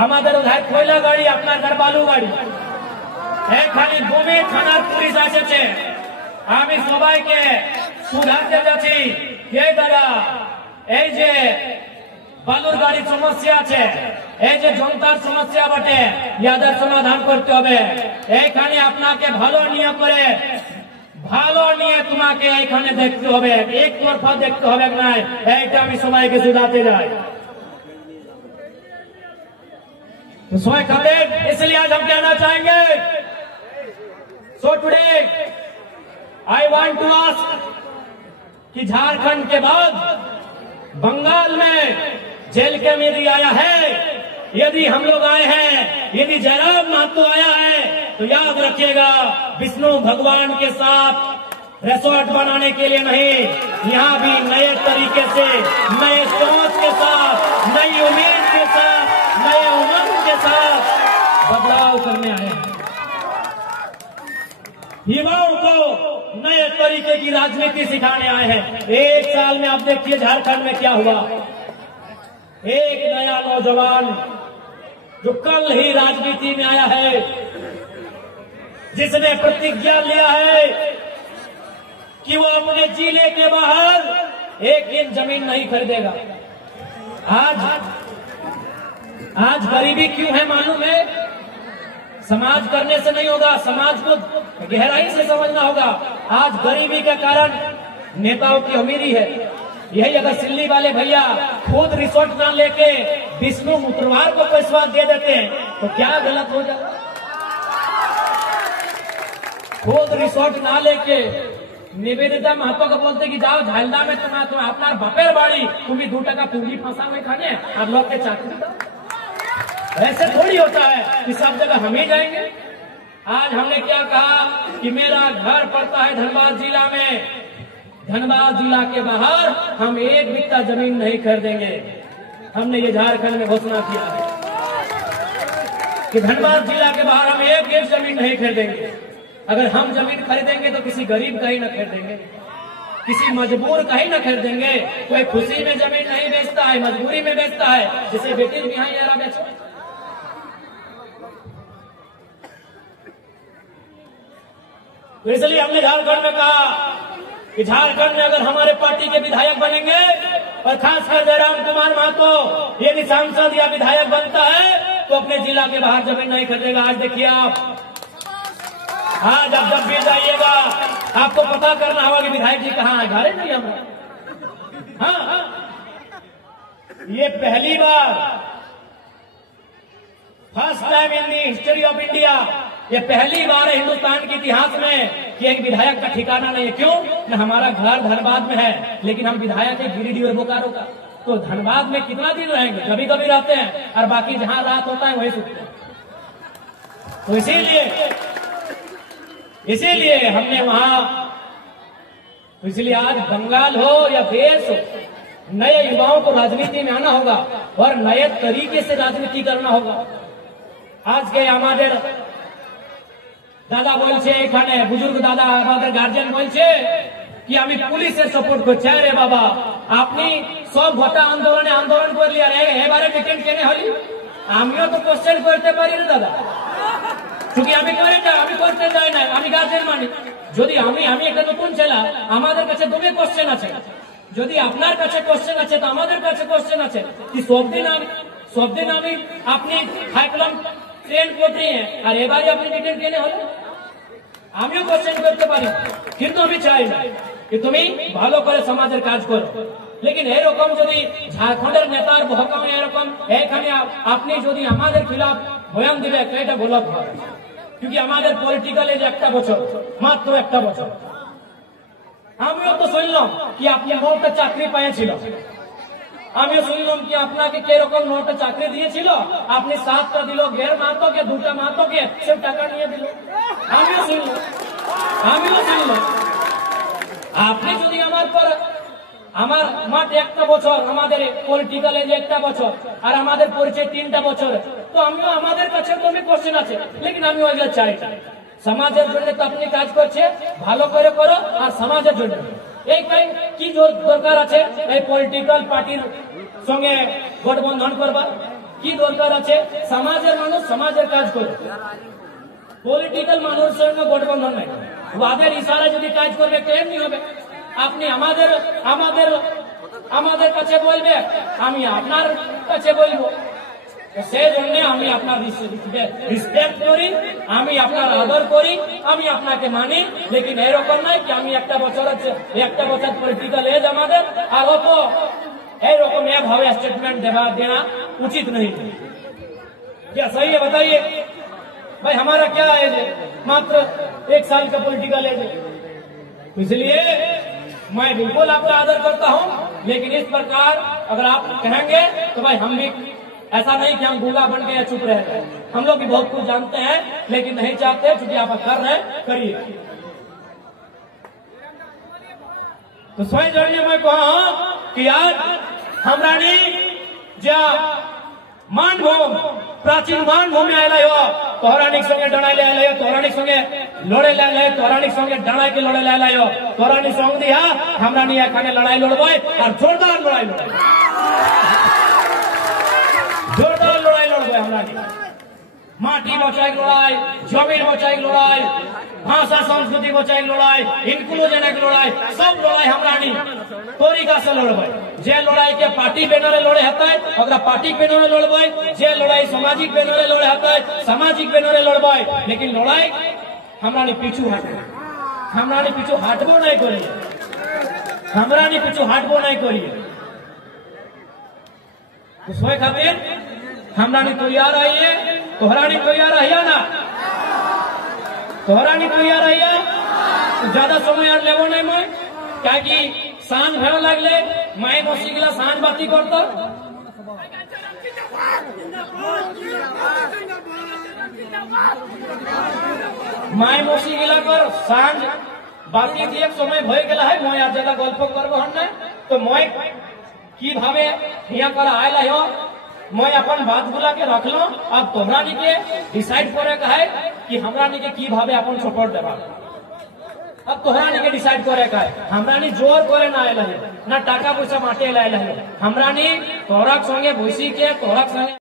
আমাদের উধার কয়লা গাড়ি, আপনার ঘর বালু গাড়ি। এখানে বোমে থানার পুলিশ এসেছে। আমি সবাইকে শুধাতে যাচ্ছি, কে দাদা এই যে বালুর গাড়ির সমস্যা আছে, এই যে জনতার সমস্যা বটে, ইয়াদের সমাধান করতে হবে। এইখানে আপনাকে ভালো নিয়ে করে, ভালো নিয়ে তোমাকে এইখানে দেখতে হবে, এক তরফা দেখতে হবে না। এইটা আমি সবাইকে শুধাতে যাই। तो सोए खातिर इसलिए आज हम कहना चाहेंगे, so today I want to ask कि झारखंड के बाद बंगाल में जेल के यदि आया है, यदि हम लोग आए हैं, यदि जयराम महतो आया है, तो याद रखिएगा विष्णु भगवान के साथ रिसोर्ट बनाने के लिए नहीं, यहाँ भी नए तरीके से, नए सोच के साथ, नई उम्मीद के साथ, नए उमंग के साथ बदलाव करने आए हैं। युवाओं को नए तरीके की राजनीति सिखाने आए हैं। एक साल में आप देखिए झारखंड में क्या हुआ। एक नया नौजवान जो कल ही राजनीति में आया है, जिसने प्रतिज्ञा लिया है कि वो अपने जिले के बाहर एक दिन जमीन नहीं खरीदेगा। आज गरीबी क्यों है मालूम है? समाज करने से नहीं होगा, समाज को गहराई से समझना होगा। आज गरीबी के कारण नेताओं की अमीरी है। यही अगर सिल्ली वाले भैया खुद रिसोर्ट ना लेके विष्णु मुत्रवार को पैसा दे देते हैं तो क्या गलत हो जाए? खुद रिसोर्ट ना लेके निवेदिता महतो को बोलते कि जाओ झालदा में तुम अपना बापेर बाड़ी तुम भी 2 टका पूंजी फंसा हुए खाने और लोग के चाकरी दो। ऐसे थोड़ी होता है कि सब जगह हम ही जाएंगे। आज हमने क्या कहा कि मेरा घर पड़ता है धनबाद जिला में, धनबाद जिला के बाहर हम 1 बित्ता जमीन नहीं खरीदेंगे। हमने ये झारखंड में घोषणा किया है कि धनबाद जिला के बाहर हम 1 जमीन नहीं खरीदेंगे। अगर हम जमीन खरीदेंगे तो किसी गरीब का ही न खरीदेंगे, किसी मजबूर का ही न खरीदेंगे। कोई खुशी में जमीन नहीं बेचता है, मजबूरी में बेचता है। जिसे बेटी भी यहाँ यार बेचो। तो इसलिए हमने झारखंड में कहा कि झारखंड में अगर हमारे पार्टी के विधायक बनेंगे और खासकर जयराम कुमार महतो यदि सांसद या विधायक बनता है तो अपने जिला के बाहर जमीन नहीं खरीदेगा। आज देखिए आज आप जब भी जाइएगा आपको पता करना होगा कि विधायक जी कहाँ है, घरे नहीं हम। हाँ, ये पहली बार first time in the history of India, ये पहली बार है हिंदुस्तान के इतिहास में कि एक विधायक का ठिकाना नहीं है। क्यों? न हमारा घर धनबाद में है लेकिन हम विधायक है गिरिडीह और बोकारो का। तो धनबाद में कितना दिन रहेंगे? कभी कभी रहते हैं और बाकी जहां रात होता है वही सुनते हैं। तो इसीलिए हमने वहां, तो इसलिए आज बंगाल हो या देश हो, नए युवाओं को राजनीति में आना होगा और नए तरीके से राजनीति करना होगा। आज के हमारे दादा बोलছে এখানে बुजुर्ग दादा हमारे गार्जियन बोलছে कि আমি পুলিশের সাপোর্ট করছি। আরে বাবা আপনি সব ভোটা আন্দোলনে আন্দোলন করলি আর এবারে রিটার্ন কেন হলি? আমিও তো কোশ্চেন করতে পারি না দাদা, क्योंकि আমি করে না, আমি করতে চাই না, আমি গার্জিয়ান মানি। যদি আমি একটা নতুন ছেলে, আমাদের কাছে দুটো কোশ্চেন আছে। যদি আপনার কাছে কোশ্চেন আছে তো আমাদের কাছে কোশ্চেন আছে कि সব দিন আমি আপনি হাইকলাম ট্রেন করতে আর এবারে আপনি রিটার্ন কেন হলো? আমিও কোশ্চেন করতে পারি, কিন্তু আমি চাই না कि তুমি ভালো করে সমাজের কাজ করো। लेकिन এরকম যদি ঝাড়খণ্ডের নেতার ভহকামে এরকম এখানে আপনি যদি আমাদের খিলাফ বয়ান দিলে তো এটা ভুল হবে। क्योंकि আমাদের পলিটিক্যাল এজ একটা বছর, মাত্র একটা বছর। আমিও তো শুনলাম কি আপনি একটা চাকরি পেয়েছিল, আমিও শুনলাম কি আপনাকে কিরকম নোটে চাকরি দিয়েছিল, আপনি 7টা দিল গের মাতোকে, 2টা মাতোকে সব টাকা নিয়ে দিল। আমিও শুনলাম আপনি যদি আমার মাত্র একটা বছর, আমাদের পলিটিক্যাল এজ একটা বছর আর আমাদের পরিচয় 3টা বছর, তো আমিও আমাদের কাছে তো কোশ্চেন আছে। লেকিন আমি ওইগুলো চাই না। সমাজের জন্য তো আপনি কাজ করছে, ভালো করে করো আর সমাজের জন্য। এই কি দরকার আছে এই পলিটিক্যাল পার্টির সঙ্গে গঠবন্ধন করবার? কি দরকার আছে? সমাজের মানুষ সমাজের কাজ করে, পলিটিক্যাল মানুষের সঙ্গে গঠবন্ধন নাই। ওদের ইশারায় যদি কাজ করবে কেমনি হবে? আপনি আমাদের কাছে বলবে, আমি আপনার কাছে বলবো। সেই জন্য আমি আপনার রিসপেক্ট করি, আমি আপনার আদর করি, আমি আপনাকে মানি। লেকিন এরকম নয় কি আমি একটা বছর পলিটিক্যাল এজ আমাদের আর অত এরকম এভাবে স্টেটমেंट देना उचित नहीं। क्या सही है? बताइए भाई, हमारा क्या एज है? मात्र 1 साल का पॉलिटिकल एज है। इसलिए मैं बिल्कुल आपका आदर करता हूं, लेकिन इस प्रकार अगर आप कहेंगे तो भाई हम भी ऐसा नहीं कि हम गूंगा बन के या चुप रह गए। हम लोग भी बहुत कुछ जानते हैं लेकिन नहीं चाहते, क्योंकि आप कर रहे करिए। तो स्वयं जरिए मैं कहा कि आज हमरानी जा मानभूम प्राचीन मानभूमि आए हो, तोहरानिक संगे डणाई ले आए हो, तोहरानिक संगे लड़े ले आए, तोहरानिक संगे डणाई के लड़े ले आए हो। तोहरानी संग दिया हमरानी एखाने लड़ाई लड़बे और जोरदार लड़ाई लड़बे, जोरदार लड़ाई लड़बे हमरानी। माटी बचाई लड़ाई, जमीन बचाई लड़ाई, भाषा संस्कृति बचाई लड़ाई, इनक्लूजन की लड़ाई, सब लड़ाई हमरानी तरीका से लड़बे। जे लड़ाई के पार्टी बैनरे लड़े हते ओकरा पार्टी बैनरे लड़बे, जे लड़ाई सामाजिक बैनरे लड़े हते सामाजिक बैनरे लड़बे। लेकिन लड़ाई हमरानी पीछू हटबे, हमरानी पीछू हटबो नहीं करिए, हमरानी पीछू हटबो नहीं करिए। तो सोए खातिर हमरानी तैयार रहिए, तोहरानी तैयार रहिए ना, तोहरानी तैयार रहिए। तो ज्यादा समय और लेवो नहीं मैं, क्या कि सांझ भे लगले माई मौसी गिला सांझ बाती करता। माई मौसी गिला कर सांझ बाती दिए समय भय गेला है। मैं आज जगह गल्प करबो हन्ने तो मैं की भावे हिया कर आयला हो, मैं अपन बात बुला के रख लो। अब तोहरानी के डिसाइड करे का है कि हमरानी के की भावे अपन सपोर्ट देबा। अब तोहरानी के डिसाइड करे का है, हमरानी जोर करे ना आयला है, ना टाका पैसा माटे आयला है। हमरानी तोहरा संगे भूसी के तोहरा संगे